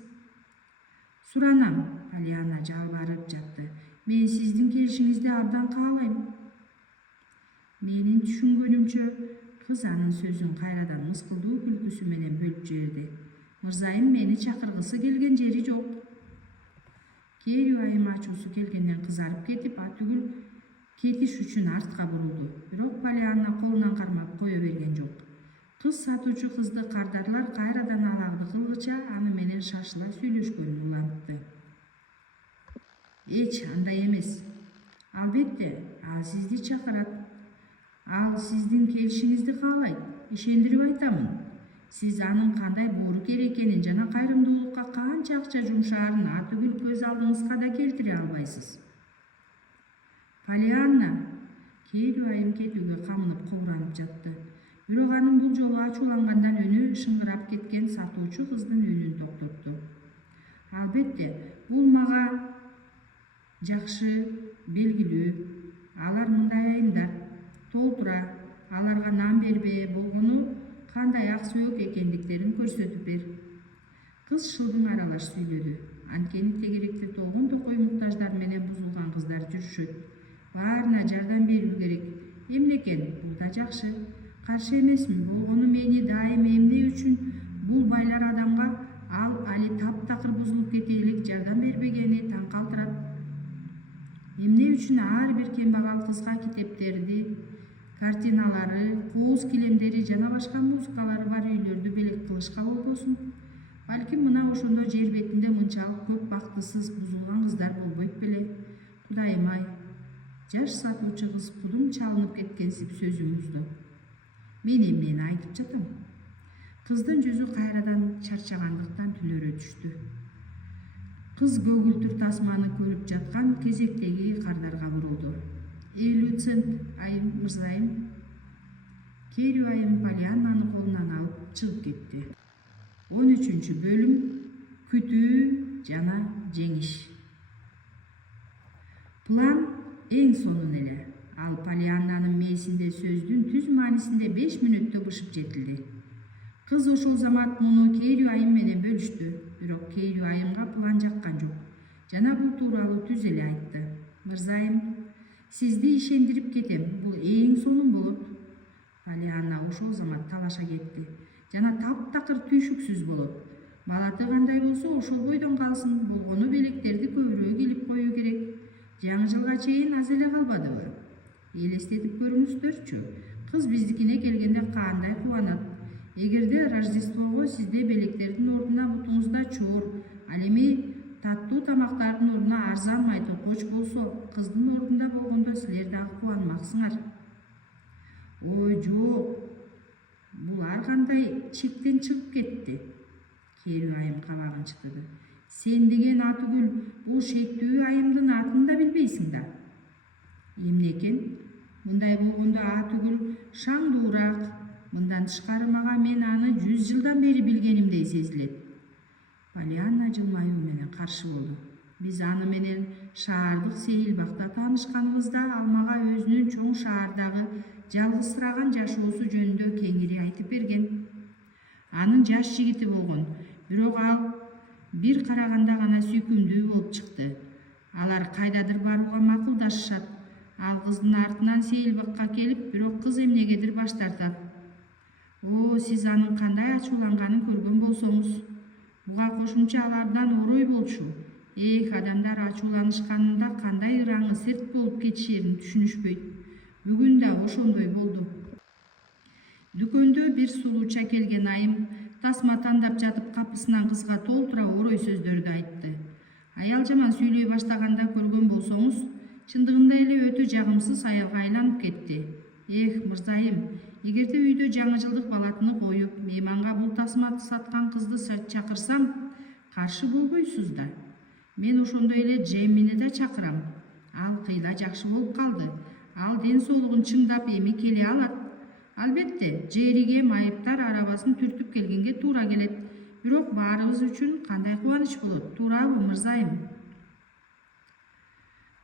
Суранам, Полианна жалбарып жатты. Мен сиздин келишиңизди абдан каалайм. Менин түшүнгөнүмчө, кыз анын сөзүн кайрадан мыскылдуу күлкүсү менен бөлүп жиберди. Мырзайым мени чакыргысы келген жери жок. Керүү айым ачуусу келгенден кызарып кетип, атүгүл кетиш үчүн артка бурулду. Бирок Полианна колунан кармап кое берген жок. Кыз сатуучу кызды кардарлар кайрадан алагды кылгыча аны менен шашыла сүйлөшкөнүн улантты. Эч андай эмес. Албетте, ал сизди чакырат. Ал сиздин келишиңизди каалайт. Ишендирип айтамын. Сиз анын кандай боорук эри экенин жана кайрымдуулукка канча акча жумшаарын атүгүл көз алдыңызга да келтире албайсыз. Полианна, Керүү айым кетүүгө камынып кобуранып жатты. Бирок анын бул жолу ачуулангандан үнү шыңгырап кеткен сатуучу кыздын үнүн токтотту. Албетте, бул мага жакшы белгилүү. Алар мындай айымдар толтура, аларга нан бербе, болгону кандай ак сөөк экендиктерин көрсөтүп бер. Кыз шылдың аралаш сүйлөдү. Анткени тегеректе толгон токой муктаждар менен бузулган кыздар жүрүшөт. Баарына жардам берүү керек. Эмне экен, бул да жакшы. Каршы эмесмин, болгону мени дайым эмне үчүн бул байлар адамга ал али таптакыр бузулуп кете элек жардам бербегени таң калтырат. Эмне үчүн ар бир кембагал кызга китептерди, картиналары, кооз килемдери жана башка музыкалары бар үйлөрдү белек кылышка болбосун? Балким мына ошондо жер бетинде мынчалык көп бактысыз бузулган кыздар болбойт беле. Кудайым ай. Жаш сатуучу кыз кудум чалынып кеткенсип сөзүн узду. Мен эмнени айтып жатам? Кыздын жүзү кайрадан чарчагандыктан түнөрө түштү. Кыз көгүлтүр тасманы көрүп жаткан кезектеги кардарга бурулду. 50 цент, айым, мырзайым. Керүү айым Полианнаны колунан алып чыгып кетти. 13-бөлүм. Күтүү жана жеңиш. План эң сонун эле. Ал Полианнанын мээсинде сөздүн түз маанисинде 5 мүнөттө бышып жетилди. Кыз ошол замат муну Керүү айым менен бөлүштү. Бирок Керүү айымга план жаккан жок. Жана бул тууралуу түз эле айтты. Мырзайым, сизди ишендирип кетем, бул эң сонун болот. Полианна ошол замат талаша кетти. Жана таптакыр түйшүксүз болот. Балаты кандай болсо ошол бойдон калсын, болгону белектерди көбүрөөк илип коюу керек. Жаңы жылга чейин аз эле калбадыбы? Элестетип көрүңүздөрчү. Кыз биздикине келгенде кандай кубанат. Эгерде Рождествого сизде белектердин ордуна бутуңузда чор, ал эми таттуу тамактардын ордуна арзан май токоч болсо, кыздын ордунда болгондо силер дагы кубанмаксыңар. Ой, жок. Бул ар кандай чектен чыгып кетти. Керүү айым кабагын чытыды. Сен деген атүгүл бул шектүү айымдын атын да билбейсиң да. Эмне экен? Мындай болгондо атүгүл шаңдуураак. Мындан тышкары мага мен аны 100 жылдан бери билгенимдей сезилет. Полианна жылмаюу менен каршы болду. Биз аны менен шаардык сейилбакта таанышканыбызда ал мага өзүнүн чоң шаардагы жалгызсыраган жашоосу жөнүндө кеңири айтып берген. Анын жаш жигити болгон, бирок ал бир караганда гана сүйкүмдүү болуп чыкты. Алар кайдадыр барууга макулдашышат. Ал кыздын артынан сейилбакка келип, бирок кыз эмнегедир баш тартат. О, сиз анын кандай ачууланганын көргөн болсоңуз. Буга кошумча ал абдан орой болчу. Адамдар ачууланышканында кандай ыраңы сырт болуп кетишерин түшүнүшпөйт. Бүгүн да ошондой болду. Дүкөндө бир сулууча келген айым тасма тандап жатып капысынан кызга толтура орой сөздөрдү айтты. Аял жаман сүйлөй баштаганда көргөн болсоңуз, чындыгында эле өтө жагымсыз аялга айланып кетти. Мырзайым, эгерде үйдө жаңы жылдык балатыны коюп, мейманга бул тасма саткан кызды чакырсам, каршы болбойсуз да. Мен ошондой эле Джеммини да чакырам. Ал кыйла жакшы болуп калды. Ал ден соолугун чыңдап эми келе алат. Албетте, Джерриге майыптар арабасын түртүп келгенге туура келет. Бирок баарыбыз үчүн кандай кубаныч болот, туурабы, мырзайым?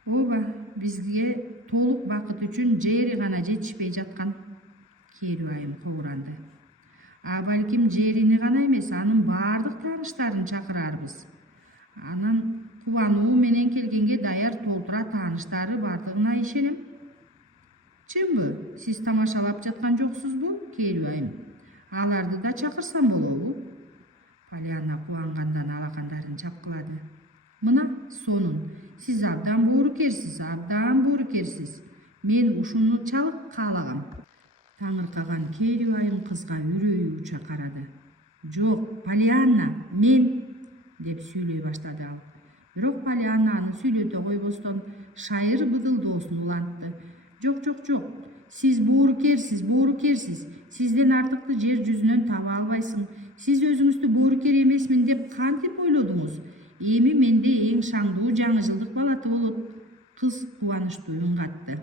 Ооба, бизге толук бакыт үчүн Джерри гана жетишпей жаткан. Керүү айым кобуранды. Балким Джеррини гана эмес, анын баардык тааныштарын чакырарбыз. Анын кубануу менен келгенге даяр толтура тааныштары бардыгына ишенем. Чынбы? Сиз тамашалап жаткан жоксузбу, Керүү айым? Аларды да чакырсам болобу? Полианна кубангандан алакандарын чапкылады. Мына сонун. Сиз абдан боорукерсиз. Мен ушуну чалык каалагам. Таңыркаган Керүү айым кызга үрөйү уча карады. Жок, Полианна, мен деп сүйлөй баштады ал. Бирок Полианна аны сүйлөтө койбостон шайыр быдылдоосун улантты. Жок. Сиз боорукерсиз. Сизден артыкты жер жүзүнөн таба албайсың. Сиз өзүңүздү боорукер эмесмин деп кантип ойлодуңуз? Эми менде эң шаңдуу жаңы жылдык балаты болот. Кыз кубанычтуу үн катты.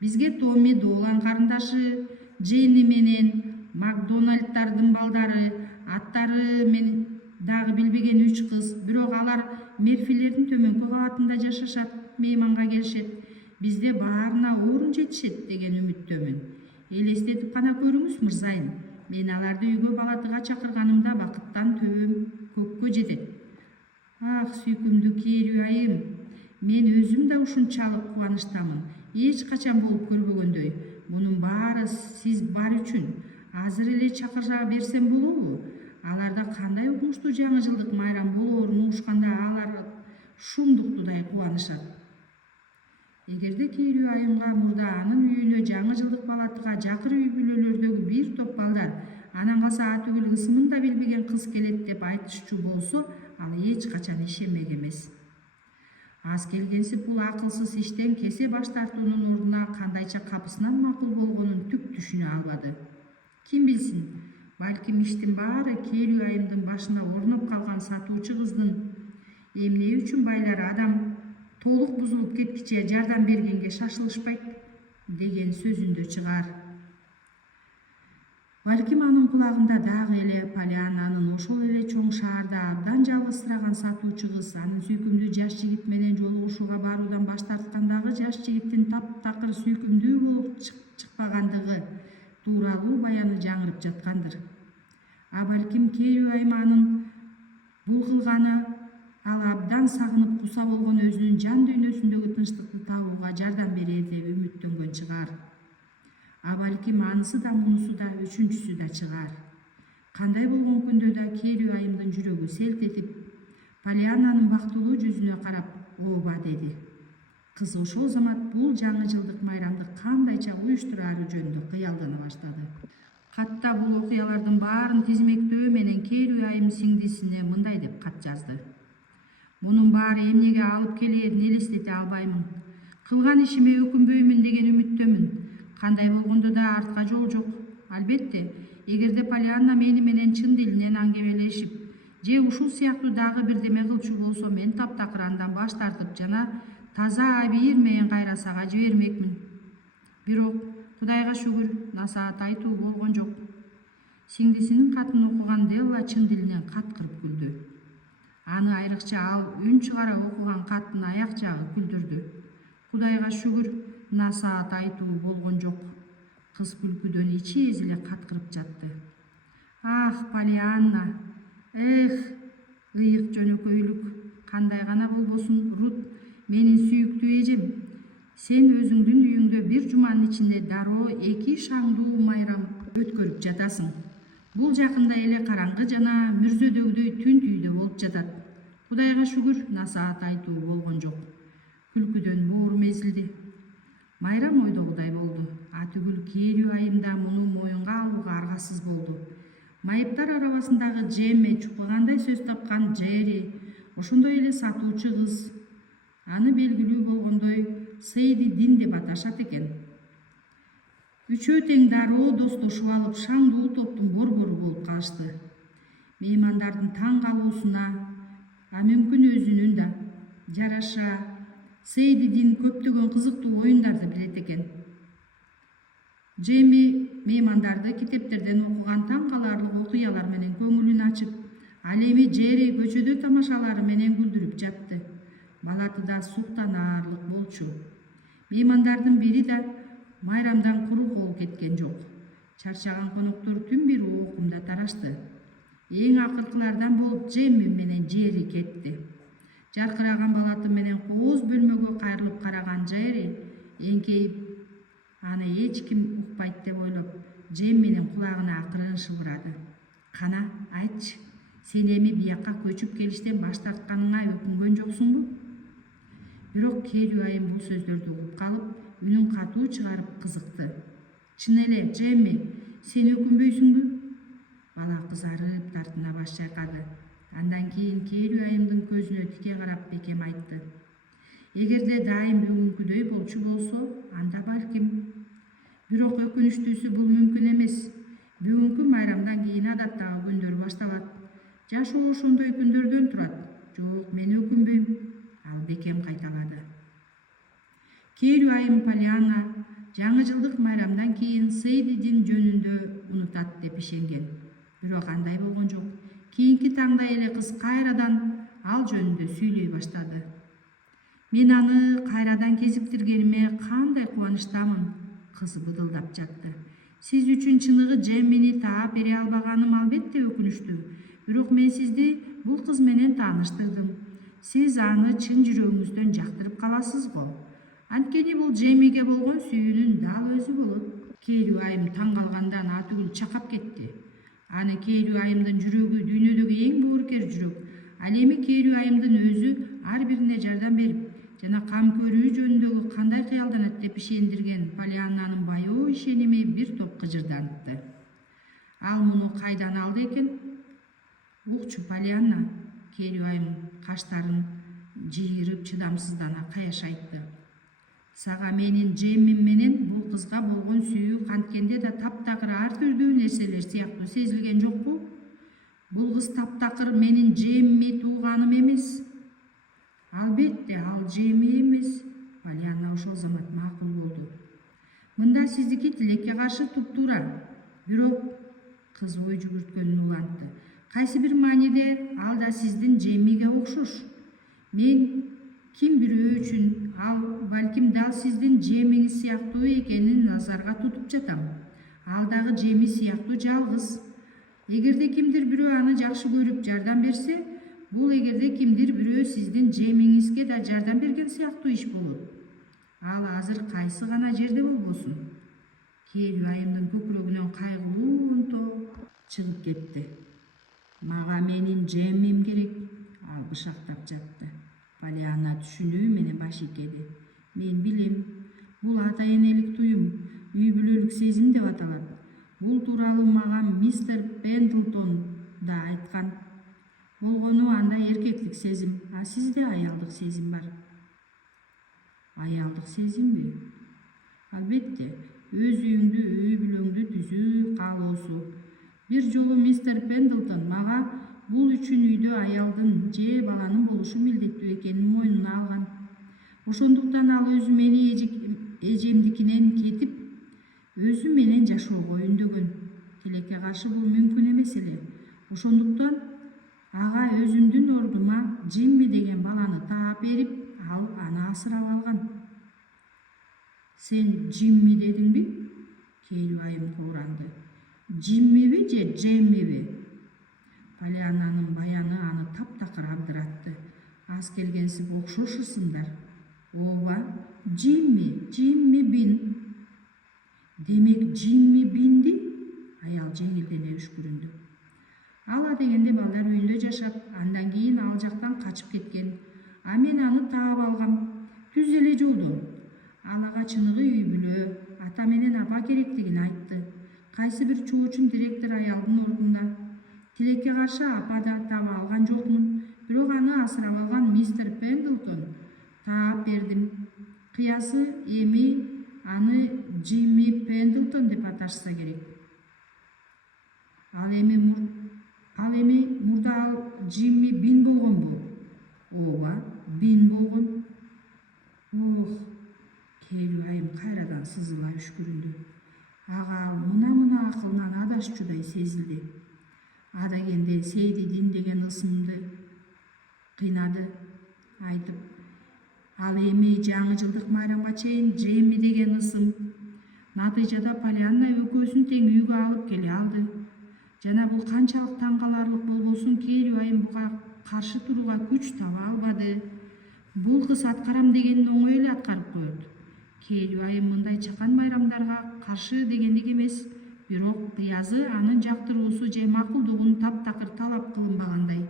Бизге Томми Доолан карындашы, Дженни менен Макдональдтардын балдары, аттары мен дагы билбеген 3 кыз, бирок алар Мерфилердин төмөнкү кабатында жашашат, мейманга келишет. Бизде баарына орун жетишет деген үмүттөмүн. Элестетип гана көрүңүз, мырзайым. Мен аларды үйгө балатыга чакырганымда бакыттан төбөм көккө жетет. Сүйкүмдүү Керүү айым, мен өзүм да ушунчалык кубанычтамын. Эч качан болуп көрбөгөндөй. Мунун баары сиз бар үчүн. Азыр эле чакыра берсем болобу? Аларда кандай укмуштуу жаңы жылдык майрам болоорун угушканда алар шумдуктудай кубанышат. Эгерде Керүү айымга мурда анын үйүнө жаңы жылдык балатыга жакыр үй бүлөлөрдөгү бир топ балдар, анан калса атүгүл ысымын да билбеген кыз келет деп айтышчу болсо, ал эч качан ишенмек эмес. Аз келгенсип бул акылсыз иштен кесе баш тартуунун ордуна кандайча капысынан макул болгонун түк түшүнө албады. Ким билсин, балким иштин баары Керүү айымдын башына орноп калган сатуучу кыздын эмне үчүн байлар адам толук бузулуп кеткиче жардам бергенге шашылышпайт деген сөзүндө чыгар. Балким анын кулагында дагы эле Полианнанын ошол эле чоң шаарда абдан жалгызсыраган сатуучу кыз, анын сүйкүмдүү жаш жигит менен жолугушууга баруудан баш тарткандагы жаш жигиттин таптакыр сүйкүмдүү болуп чыкпагандыгы тууралуу баяны жаңырып жаткандыр. Балким Керүү айым анын бул кылганы ал абдан сагынып куса болгон өзүнүн жан дүйнөсүндөгү тынчтыкты табууга жардам берер деп үмүттөнгөн чыгар. Балким анысы да мунусу да үчүнчүсү да чыгар. Кандай болгон күндө да Керүү айымдын жүрөгү селт этип, Полианнанын бактылуу жүзүнө карап ооба деди. Кыз ошол замат бул жаңы жылдык майрамды кандайча уюштурары жөнүндө кыялдана баштады. Катта бул окуялардын баарын тизмектөө менен Керүү айым сиңдисине мындай деп кат жазды. Мунун баары эмнеге алып келээрин элестете албаймын. Кылган ишиме өкүнбөймүн деген үмүттөмүн. Кандай болгондо да артка жол жок. Албетте, эгерде Полианна мени менен чын дилинен аңгемелешип, же ушул сыяктуу дагы бирдеме кылчу болсо, мен таптакыр андан баш тартып жана таза абийир менен кайрасага жибермекмин. Бирок, Кудайга шүгүр, насаат айтуу болгон жок. Сиңдисинин катын окуган Делла чын дилинен каткырып күлдү. Аны айрыкча ал үн чыгара окуган каттын аяк жагы күлдүрдү. Кудайга шүгүр, насаат айтуу болгон жок. Кыз күлкүдөн ичи эзиле каткырып жатты. Ах, Полианна, эх, ыйык жөнөкөйлүк, кандай гана болбосун, Рут, менин сүйүктүү эжем. Сен өзүңдүн үйүңдө бир жуманын ичинде дароо 2 шаңдуу майрам өткөрүп жатасың. Бул жакында эле караңгы жана мүрзөдөгүдөй түн түйдө болуп жатат. Кудайга шүгүр, насаат айтуу болгон жок. Күлкүдөн боорум эзилди. Майрам ойдогудай болду. Атүгүл Керүү айым да муну моюнга алууга аргасыз болду. Майыптар арабасындагы Джемме чукугандай сөз тапкан Джерри, ошондой эле сатуучу кыз, аны белгилүү болгондой Сейди Дин деп аташат экен. Үчөө тең дароо достошуп алып шаңдуу топтун борбору болуп калышты. Меймандардын таң калуусуна, мүмкүн өзүнүн да жараша, Сейди Дин көптөгөн кызыктуу оюндарды билет экен. Джейми меймандарды китептерден окуган таң каларлык окуялар менен көңүлүн ачып, ал эми Джерри көчөдө тамашалары менен күлдүрүп жатты. Балатыда суктанаарлык болчу. Меймандардын бири да майрамдан куру кол кеткен жок. Чарчаган коноктор түн бир оокумда тарашты. Эң акыркылардан болуп Джейми менен Джерри кетти. Жаркыраган балаты менен кооз бөлмөгө кайрылып караган Джерри эңкейип, аны эч ким укпайт деп ойлоп, Джейминин кулагына акырын шыбырады. Кана, айтчы, сен эми бияка көчүп келиштен баш тартканыңа өкүнгөн жоксуңбу? Бирок Керүү айым бул сөздөрдү угуп калып, үнүн катуу чыгарып кызыкты. Чын эле, Джейми, сен өкүнбөйсүңбү? Бала кызарып тартына баш чайкады. Андан кийин Керүү айымдын көзүнө тике карап бекем айтты. Эгерде дайым бүгүнкүдөй болчу болсо, анда балким. Бирок өкүнүчтүүсү бул мүмкүн эмес. Бүгүнкү майрамдан кийин адаттагы күндөр башталат. Жашоо ошондой күндөрдөн турат. Жок, мен өкүнбөйм. Ал бекем кайталады. Керүү айым Полианна жаңы жылдык майрамдан кийин Сейди Дин жөнүндө унутат деп ишенген. Бирок андай болгон жок. Кийинки таңда эле кыз кайрадан ал жөнүндө сүйлөй баштады. Мен аны кайрадан кезиктиргениме кандай кубанычтамын, кыз быдылдап жатты. Сиз үчүн чыныгы Джеммини таап бере албаганым албетте өкүнүчтүү. Бирок мен сизди бул кыз менен тааныштырдым. Сиз аны чын жүрөгүңүздөн жактырып каласыз го. Анткени бул Джеммиге болгон сүйүүнүн дал өзү болот. Керүү айым таң калгандан атүгүл чакап кетти. Аны Керүү айымдын жүрөгү дүйнөдөгү эң боорукер жүрөк. Ал эми Керүү айымдын өзү ар бирине жардам берип, жана кам көрүү жөнүндөгү кандай кыялданат деп ишендирген Полианнанын баяу ишеними бир топ кыжырдантты. Ал муну кайдан алды экен? Укчу, Полианна, Керүү айым каштарын жыйырып чыдамсыздана каяш айтты. Сага менин Джеймим менен бул кызга болгон сүйүү канткенде да таптакыр ар түрдүү нерселер сыяктуу сезилген жокпу? Бул кыз таптакыр менин Джеймми тууганым эмес. Албетте, ал Джейми эмес. Полианна ошол замат макул болду. Мында сиздики тилекке каршы туптуура. Бирок кыз ой жүгүрткөнүн улантты. Кайсы бир мааниде ал да сиздин Джеймиге окшош. Мен ким бирөө үчүн ал балким дал сиздин Джеймиңиз сыяктуу экенин назарга тутуп жатам. Ал дагы Джейми сыяктуу жалгыз. Эгерде кимдир бирөө аны жакшы көрүп жардам берсе, бул эгерде кимдир бирөө сиздин Джеймиңизге да жардам берген сыяктуу иш болот. Ал азыр кайсы гана жерде болбосун. Керүү айымдын көкүрөгүнөн кайгылуу унтоо чыгып кетти. Мага менин Джеймим керек. Ал бышактап жатты. Полианна түшүнүү менен баш ийкеди. Мен билем, бул ата энелик туюм, үй бүлөлүк сезим деп аталат. Бул тууралуу мага мистер Пендлтон да айткан. Болгону анда эркектик сезим, а сизде аялдык сезим бар. Аялдык сезимби? Албетте, өз үйүңдү, үй бүлөңдү түзүү каалоосу. Бир жолу мистер Пендлтон мага бул үчүн үйдө аялдын же баланын болушу милдеттүү экенин мойнуна алган. Ошондуктан ал өзү мени эжемдикинен кетип, өзү менен жашоого үндөгөн. Тилекке каршы бул мүмкүн эмес эле. Ошондуктан ага өзүмдүн ордума Джимми деген баланы таап берип, ал аны асырап алган. Сен Джимми дедиңби? Келүү айым кууранды. Жиммиби же Джеммиби? Полианнанын баяны аны таптакыр абдыратты. Аз келгенсип окшошусуңдар. Ооба, Жимми Бин. Демек Жимми Бинди? Аял жеңилдене үшкүрүндү. Ала дегенде балдар үйүндө жашап, андан кийин ал жактан качып кеткен. А мен аны таап алгам. Түз эле жолдон. Алага чыныгы үй бүлө, ата менен апа керектигин айтты. Кайсы бир чоочун директор аялдын ордунда. Тилекке каршы апа да таба алган жокмун. Бирок аны асырап алган мистер Пендлтон таап бердим. Кыясы эми аны Джимми Пендлтон деп аташса керек. Ал эми мурда ал Джимми Бин болгонбу? Ооба, Бин болгон. Ох, Келүү айым кайрадан сызылай үшкүрүндү. Ага ал мына акылынан адашчудай сезилди. Адагенде Сейдидин деген ысымды кыйнады, айтып. Ал эми жаңы жылдык майрамга чейин Джемми деген ысым. Натыйжада Полианна экөөсүн тең үйгө алып келе алды. Жана бул канчалык таң каларлык болбосун, Келүү айым буга каршы турууга күч таба албады. Бул кыз аткарам дегенин оңой эле аткарып коет. Келүү айым мындай чакан майрамдарга каршы дегендик эмес, бирок кыязы анын жактыруусу же макулдугун таптакыр талап кылынбагандай.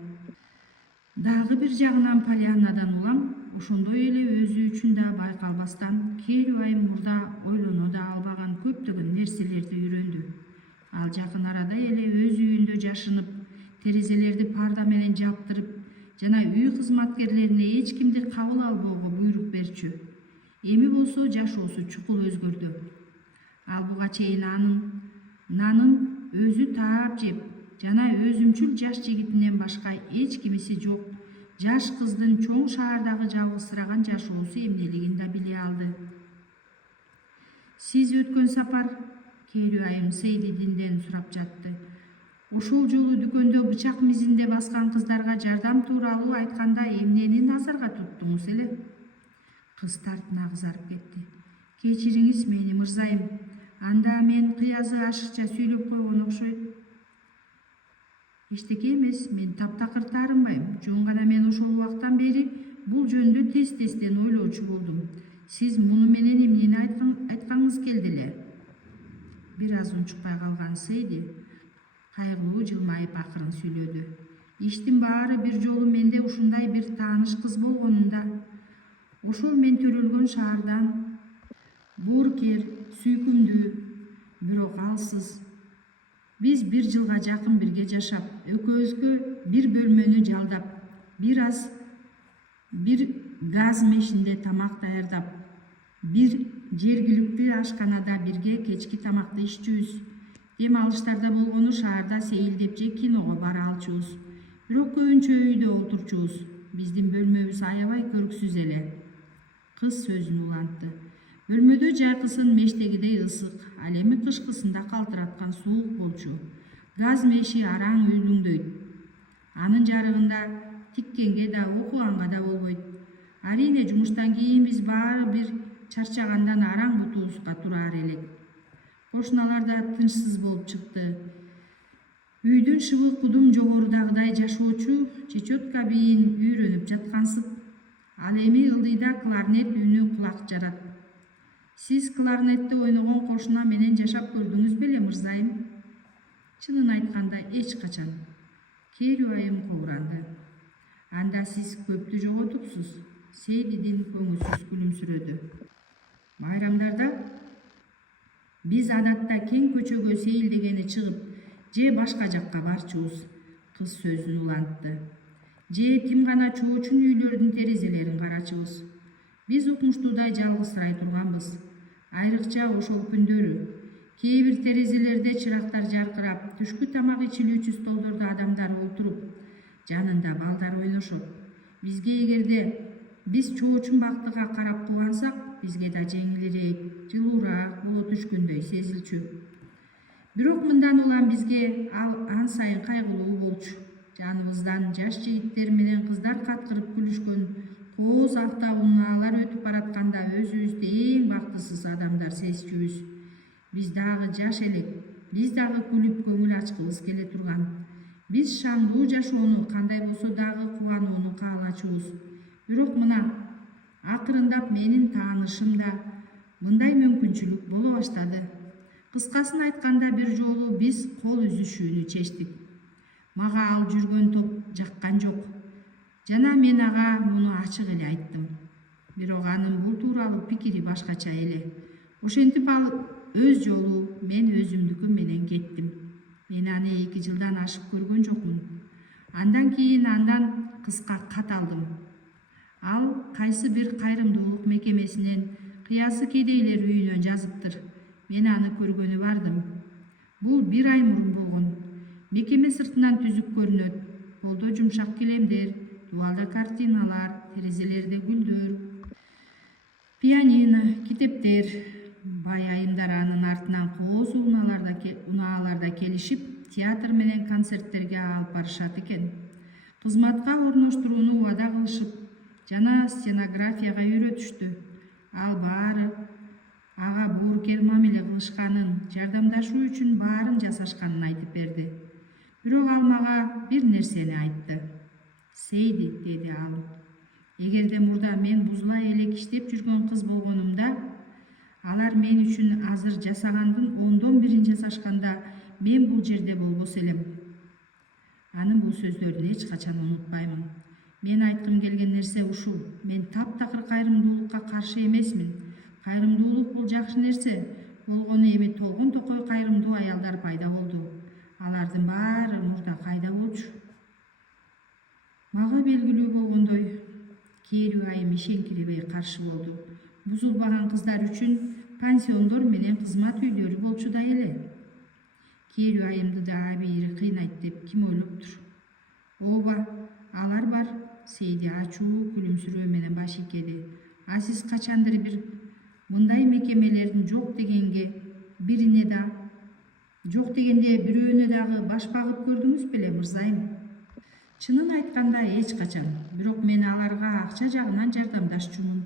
Дагы бир жагынан Полианнадан улам, ошондой эле өзү үчүн да байкалбастан Келүү айым мурда ойлоно да албаган көптөгөн нерселерди үйрөндү. Ал жакын арада эле өз үйүндө жашынып, терезелерди парда менен жаптырып жана үй кызматкерлерине эч кимди кабыл албоого буйрук берчү. Эми болсо жашоосу чукул өзгөрдү. Ал буга чейин нанын өзү таап жеп жана өзүмчүл жаш жигитинен башка эч кимиси жок жаш кыздын чоң шаардагы жалгызсыраган жашоосу эмнелигин да биле алды. Сиз өткөн сапар? Келүү айым Сейдидинден сурап жатты. Ошол жолу дүкөндө бычак мизинде баскан кыздарга жардам тууралуу айтканда эмнени назарга туттуңуз эле? Кыз тартына кызарып кетти. Кечириңиз мени, мырзайым. Анда мен кыязы ашыкча сүйлөп койгон окшойт. Эчтеке эмес, мен таптакыр таарынбайм. Жөн гана мен ошол убактан бери бул жөнүндө тез-тезден ойлоочу болдум. Сиз муну менен эмнени айткыңыз келди эле? Бир аз унчукпай калган Сейди кайгылуу жылмайып акырын сүйлөдү. Иштин баары бир жолу менде ушундай бир тааныш кыз болгонунда. Ошол мен төрөлгөн шаардан боорукер, сүйкүмдүү, бирок алсыз. Биз бир жылга жакын бирге жашап, экөөбүзгө бир бөлмөнү жалдап, бир газ мешинде тамак даярдап, бир жергиликтүү ашканада бирге кечки тамакты иччүбүз. Дем алыштарда болгону шаарда сейилдеп же киного бара алчубуз. Бирок көбүнчө үйдө отурчубуз. Биздин бөлмөбүз аябай көрүксүз эле. Кыз сөзүн улантты. Бөлмөдө жайкысын мештегидей ысык, ал эми кышкысында калтыраткан суук болчу. Газ меши араң үйлүңдөйт. Анын жарыгында тиккенге да, окуганга да болбойт. Арине жумуштан кийин биз баары бир чарчагандан араң бутубузга тураар элек. Кошуналар да тынчсыз болуп чыкты. Үйдүн шыбы кудум жогорудагыдай жашоочу чечетка бийин үйрөнүп жаткансып. Ал эми ылдыйда кларнет үнү кулак жарат. Сиз кларнетте ойногон кошуна менен жашап көрдүңүз беле, мырзайым? Чынын айтканда эч качан. Келүү айым кобуранды. Анда сиз көптү жоготупсуз. Сейдидин көңүлсүз күлүмсүрөдү. Майрамдарда биз адатта кең көчөгө сейилдегени чыгып, же башка жакка барчубуз. Кыз сөзүн улантты. Же тим гана чоочун үйлөрдүн терезелерин карачыбыз. Биз укмуштуудай жалгызсырай турганбыз. Айрыкча ошол күндөрү. Кээ бир терезелерде чырактар жаркырап, түшкү тамак ичилүүчү столдордо адамдар отуруп, жанында балдар ойношот. Бизге эгерде биз чоочун бактыга карап кубансак, бизге да жеңилирээк, жылуураак боло түшкөндөй сезилчү. Бирок мындан улам бизге ал ан сайын кайгылуу болчу. Жаныбыздан жаш жигиттер менен кыздар каткырып күлүшкөн, кооз автоунаалар өтүп баратканда өзүбүздү эң бактысыз адамдар сезчүбүз. Биз дагы жаш элек, биз дагы күлүп көңүл ачкыбыз келе турган. Биз шаңдуу жашоону кандай болсо дагы кубанууну каалачубуз. Бирок мына акырындап менин таанышымда мындай мүмкүнчүлүк боло баштады. Кыскасын айтканда бир жолу биз кол үзүшүүнү чечтик. Мага ал жүргөн топ жаккан жок. Жана мен ага муну ачык эле айттым. Бирок анын бул тууралуу пикири башкача эле. Ошентип ал өз жолу, мен өзүмдүкү менен кеттим. Мен аны 2 жылдан ашып көргөн жокмун. Андан кийин андан кыска кат алдым. Ал кайсы бир кайрымдуулук мекемесинен кыясы кедейлер үйүнө жазыптыр. Мен аны көргөнү бардым. Бул 1 ай мурун болгон. Мекеме сыртынан түзүк көрүнөт. Полдо жумшак килемдер, дубалда картиналар, терезелерде гүлдөр, пианино, китептер. Бай айымдар анын артынан кооз унааларда келишип, театр менен концерттерге алып барышат экен. Кызматка орноштурууну убада кылышып, жана стенографияга үйрөтүштү. Ал баары ага боорукер мамиле кылышканын, жардамдашуу үчүн баарын жасашканын айтып берди. Бирок ал мага бир нерсени айтты. "Сейди", деди ал. "Эгерде мурда мен бузулай элек иштеп жүргөн кыз болгонумда, алар мен үчүн азыр жасагандын 10-дон 1 жасашканда, мен бул жерде болбос элем". Анын бул сөздөрүн эч качан унутпаймын. Мен айткым келген нерсе ушул. Мен таптакыр кайрымдуулукка каршы эмесмин. Кайрымдуулук бул жакшы нерсе. Болгону эми толгон токой кайрымдуу аялдар пайда болду. Алардын баары мурда кайда болчу? Мага белгилүү болгондой, Керүү айым ишенкиребей каршы болду. Бузулбаган кыздар үчүн пансиондор менен кызмат үйлөрү болчу да эле. Керүү айымды да абийири кыйнайт деп ким ойлоптур? Ооба, алар бар. Сейди ачуу күлүмсүрөө менен баш ийкеди. А сиз качандыр бир мындай мекемелердин жок дегенде бирөөнө дагы баш багып көрдүңүз беле, мырзайым? Чынын айтканда эч качан. Бирок мен аларга акча жагынан жардамдашчумун.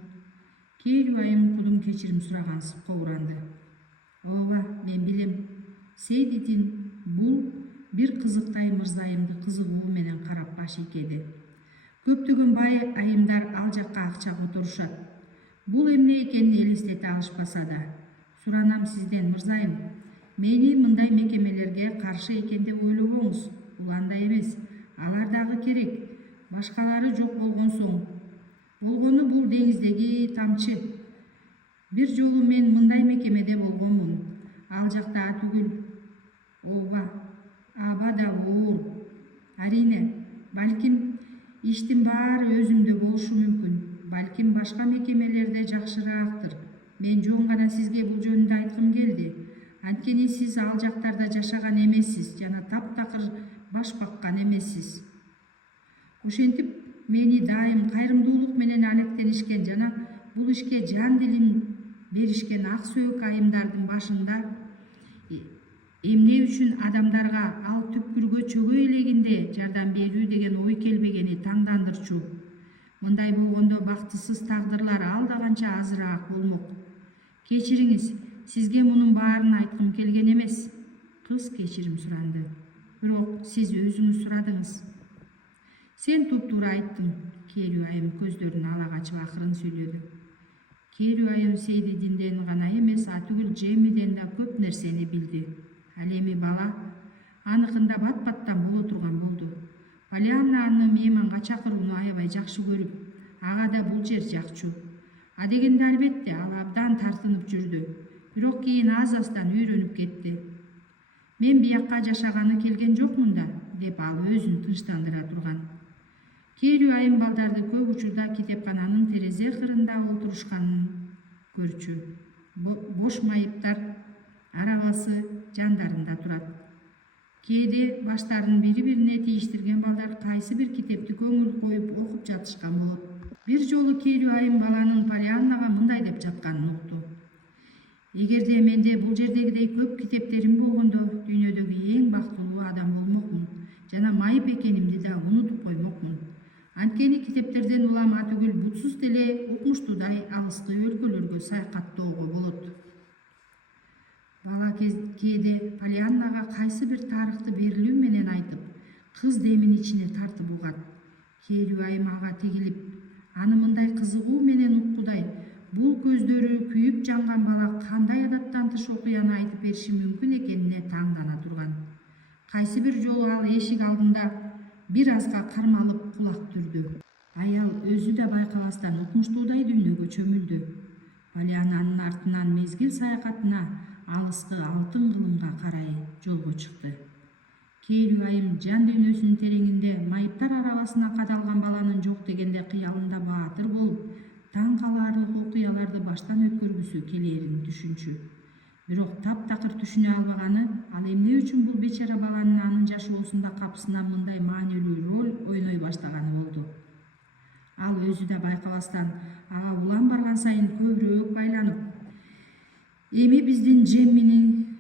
Керүү айым кудум кечирим сурагансып кобуранды. Ооба, мен билем. Сейдитин бул бир кызыктай мырзайымды кызыгуу менен карап баш ийкеди. Көптөгөн бай айымдар ал жакка акча которушат. Бул эмне экенин элестете алышпаса да. Суранам сизден, мырзайым. Мени мындай мекемелерге каршы экен деп ойлобоңуз. Бул андай эмес. Алар дагы керек. Башкалары жок болгон соң. Болгону бул деңиздеги тамчы. Бир жолу мен мындай мекемеде болгонмун. Ал жакта Атүгүл. Ооба, аба да оор. Арине, балким иштин баары өзүмдө болушу мүмкүн. Балким башка мекемелерде жакшыраактыр. Мен жөн гана сизге бул жөнүндө айткым келди. Анткени сиз ал жактарда жашаган эмессиз жана таптакыр баш баккан эмессиз. Ошентип мени дайым кайрымдуулук менен алектенишкен жана бул ишке жан дилин беришкен ак сөөк айымдардын башында эмне үчүн адамдарга ал түпкүргө чөгө элегинде жардам берүү деген ой келбегени таңдандырчу. Мындай болгондо бактысыз тагдырлар ал да канча азыраак болмок. Кечириңиз, сизге мунун баарын айткым келген эмес. Кыз кечирим суранды. Бирок сиз өзүңүз сурадыңыз. Сен туптуура айттың. Керүү айым көздөрүн ала качып акырын сүйлөдү. Керүү айым Сейдидинден гана эмес, Атүгүл Жемиден да көп нерсени билди. Ал эми бала аныкында бат-баттан боло турган болду. Полианна аны мейманга чакырууну аябай жакшы көрүп, ага да бул жер жакчу. А дегенде албетте ал абдан тартынып жүрдү. Бирок кийин аз-аздан үйрөнүп кетти. Мен биякка жашаганы келген жокмун да, деп ал өзүн тынчтандыра турган. Керүү айым балдарды көп учурда китепкананын терезе кырында олтурушканын көрчү. Бош майыптар арабасы жандарында турат. Кээде баштарын бири-бирине тийиштирген балдар кайсы бир китепти көңүл коюп окуп жатышкан болот. Бир жолу Керүү айым баланын Полианнага мындай деп жатканын укту. Эгерде менде бул жердегидей көп китептерим болгондо, дүйнөдөгү эң бактылуу адам болмокмун жана майып экенимди да унутуп коймокмун. Анткени китептерден улам Атүгүл бутсуз деле укмуштуудай алыскы өлкөлөргө саякаттоого болот. Бала кээде Полианнага кайсы бир тарыхты берилүү менен айтып, кыз демин ичине тартып угат. Керүү айым ага тигилип, аны мындай кызыгуу менен уккудай, бул көздөрү күйүп жанган бала кандай адаттан тыш окуяны айтып бериши мүмкүн экенине таңдана турган. Кайсы бир жолу ал эшик алдында бир азга кармалып кулак түрдү. Аял өзү да байкабастан укмуштуудай дүйнөгө чөмүлдү. Полианнанын артынан мезгил саякатына алыскы алтын кылымга карай жолго чыкты. Керүү айым жан дүйнөсүнүн тереңинде майыптар арабасына кадалган баланын жок дегенде кыялында баатыр болуп, таң калаарлык окуяларды баштан өткөргүсү келээрин түшүнчү. Бирок таптакыр түшүнө албаганы, ал эмне үчүн бул бечара баланын анын жашоосунда капысынан мындай маанилүү роль ойной баштаганы болду. Ал өзү да байкабастан ага улам барган сайын көбүрөөк байланып, эми биздин Джемминин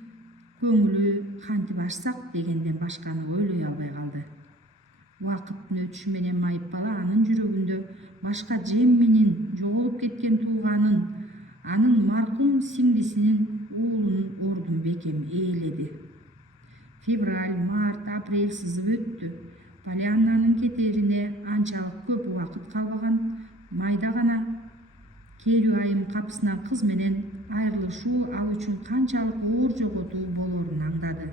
көңүлү кантип ачсак дегенден башканы ойлой албай калды. Убакыттын өтүшү менен майып бала анын жүрөгүндө башка Джемминин жоголуп кеткен тууганын, анын маркум сиңдисинин уулунун ордун бекем ээледи. Февраль, март, апрель сызып өттү. Полианнанын кетерине анчалык көп убакыт калбаган. Майда гана Керүү айым капысынан кыз менен айрылышуу ал үчүн канчалык оор жоготуу болорун аңдады.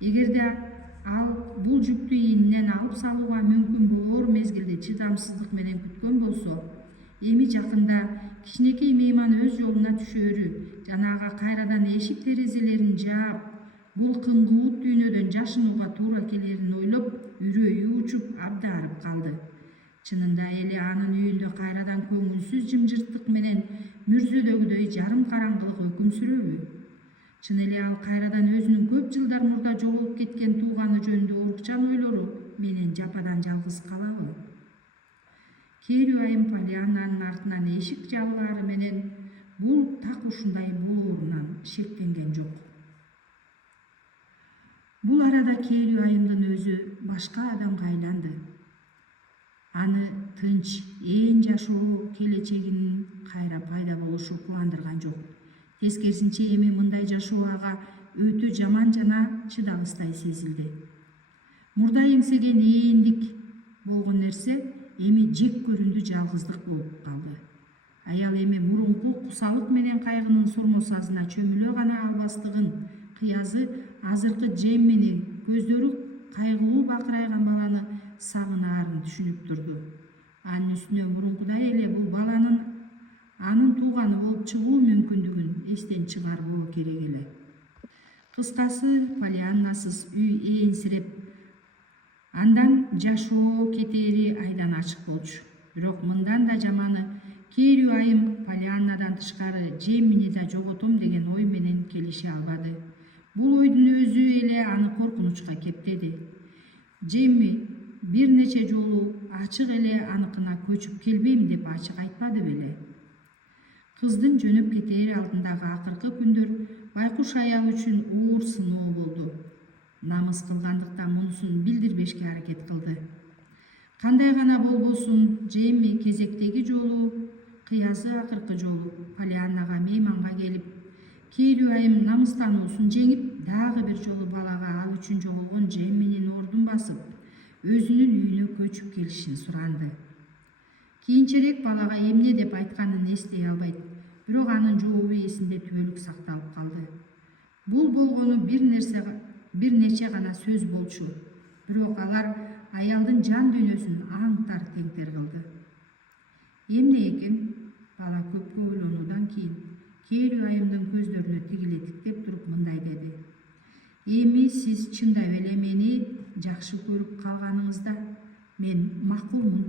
Эгерде ал бул жүктү ийининен алып салууга мүмкүн болор мезгилди чыдамсыздык менен күткөн болсо, эми жакында кичинекей мейман өз жолуна түшөөрү жана ага кайрадан эшик терезелерин жаап, бул кыңгылуут дүйнөдөн жашынууга туура келерин ойлоп, үрөйү учуп абдаарып калды. Чынында эле анын үйүндө кайрадан көңүлсүз жымжырттык менен мүрзөдөгүдөй жарым караңгылык өкүм сүрөбү? Чын эле ал кайрадан өзүнүн көп жылдар мурда жоголуп кеткен тууганы жөнүндө урукчан ойлору менен жападан жалгыз калабы? Керүү айым Полианнанын артынан эшик жабылаары менен бул так ушундай болоорунан шектенген жок. Бул арада Керүү айымдын өзү башка адамга айланды. Аны тынч, ээн жашоо келечегинин кайра пайда болушу кубандырган жок. Тескерисинче эми мындай жашоо ага өтө жаман жана чыдагыстай сезилди. Мурда эңсеген ээндик болгон нерсе эми жек көрүндү жалгыздык болуп калды. Аял эми мурунку кусалык менен кайгынын сормосазына чөмүлө гана албастыгын, кыязы азыркы Джеммини, көздөрү кайгылуу бакырайган баланы сагынаарын түшүнүп турду. Анын үстүнө мурункудай эле бул баланын анын тууганы болуп чыгуу мүмкүндүгүн эстен чыгарбоо керек эле. Кыскасы, Полианнасыз үй ээнсиреп, андан жашоо кетери айдан ачык болчу. Бирок мындан да жаманы, Керүү айым Полианнадан тышкары Джеммини да жоготом деген ой менен келише албады. Бул ойдун өзү эле аны коркунучка кептеди. Джемми бир нече жолу ачык эле аныкына көчүп келбейм деп ачык айтпады беле. Кыздын жөнөп кетээр алдындагы акыркы күндөр байкуш аял үчүн оор сыноо болду. Намыс кылгандыктан мунусун билдирбешке аракет кылды. Кандай гана болбосун, Джемми кезектеги жолу, кыязы акыркы жолу Полианнага мейманга келип, Керүү айым намыстануусун жеңип, дагы бир жолу балага ал үчүн жоголгон Джемминин ордун басып, өзүнүн үйүнө көчүп келишин суранды. Кийинчерээк балага эмне деп айтканын эстей албайт, бирок анын жообу эсинде түбөлүк сакталып калды. Бул болгону бир нече гана сөз болчу, бирок алар аялдын жан дүйнөсүн аңтар теңтер кылды. Эмне экен? Бала көпкө ойлонуудан кийин Керүү айымдын көздөрүнө тигиле тиктеп туруп мындай деди. Эми сиз чындап эле мени жакшы көрүп калганыңызда мен макулмун.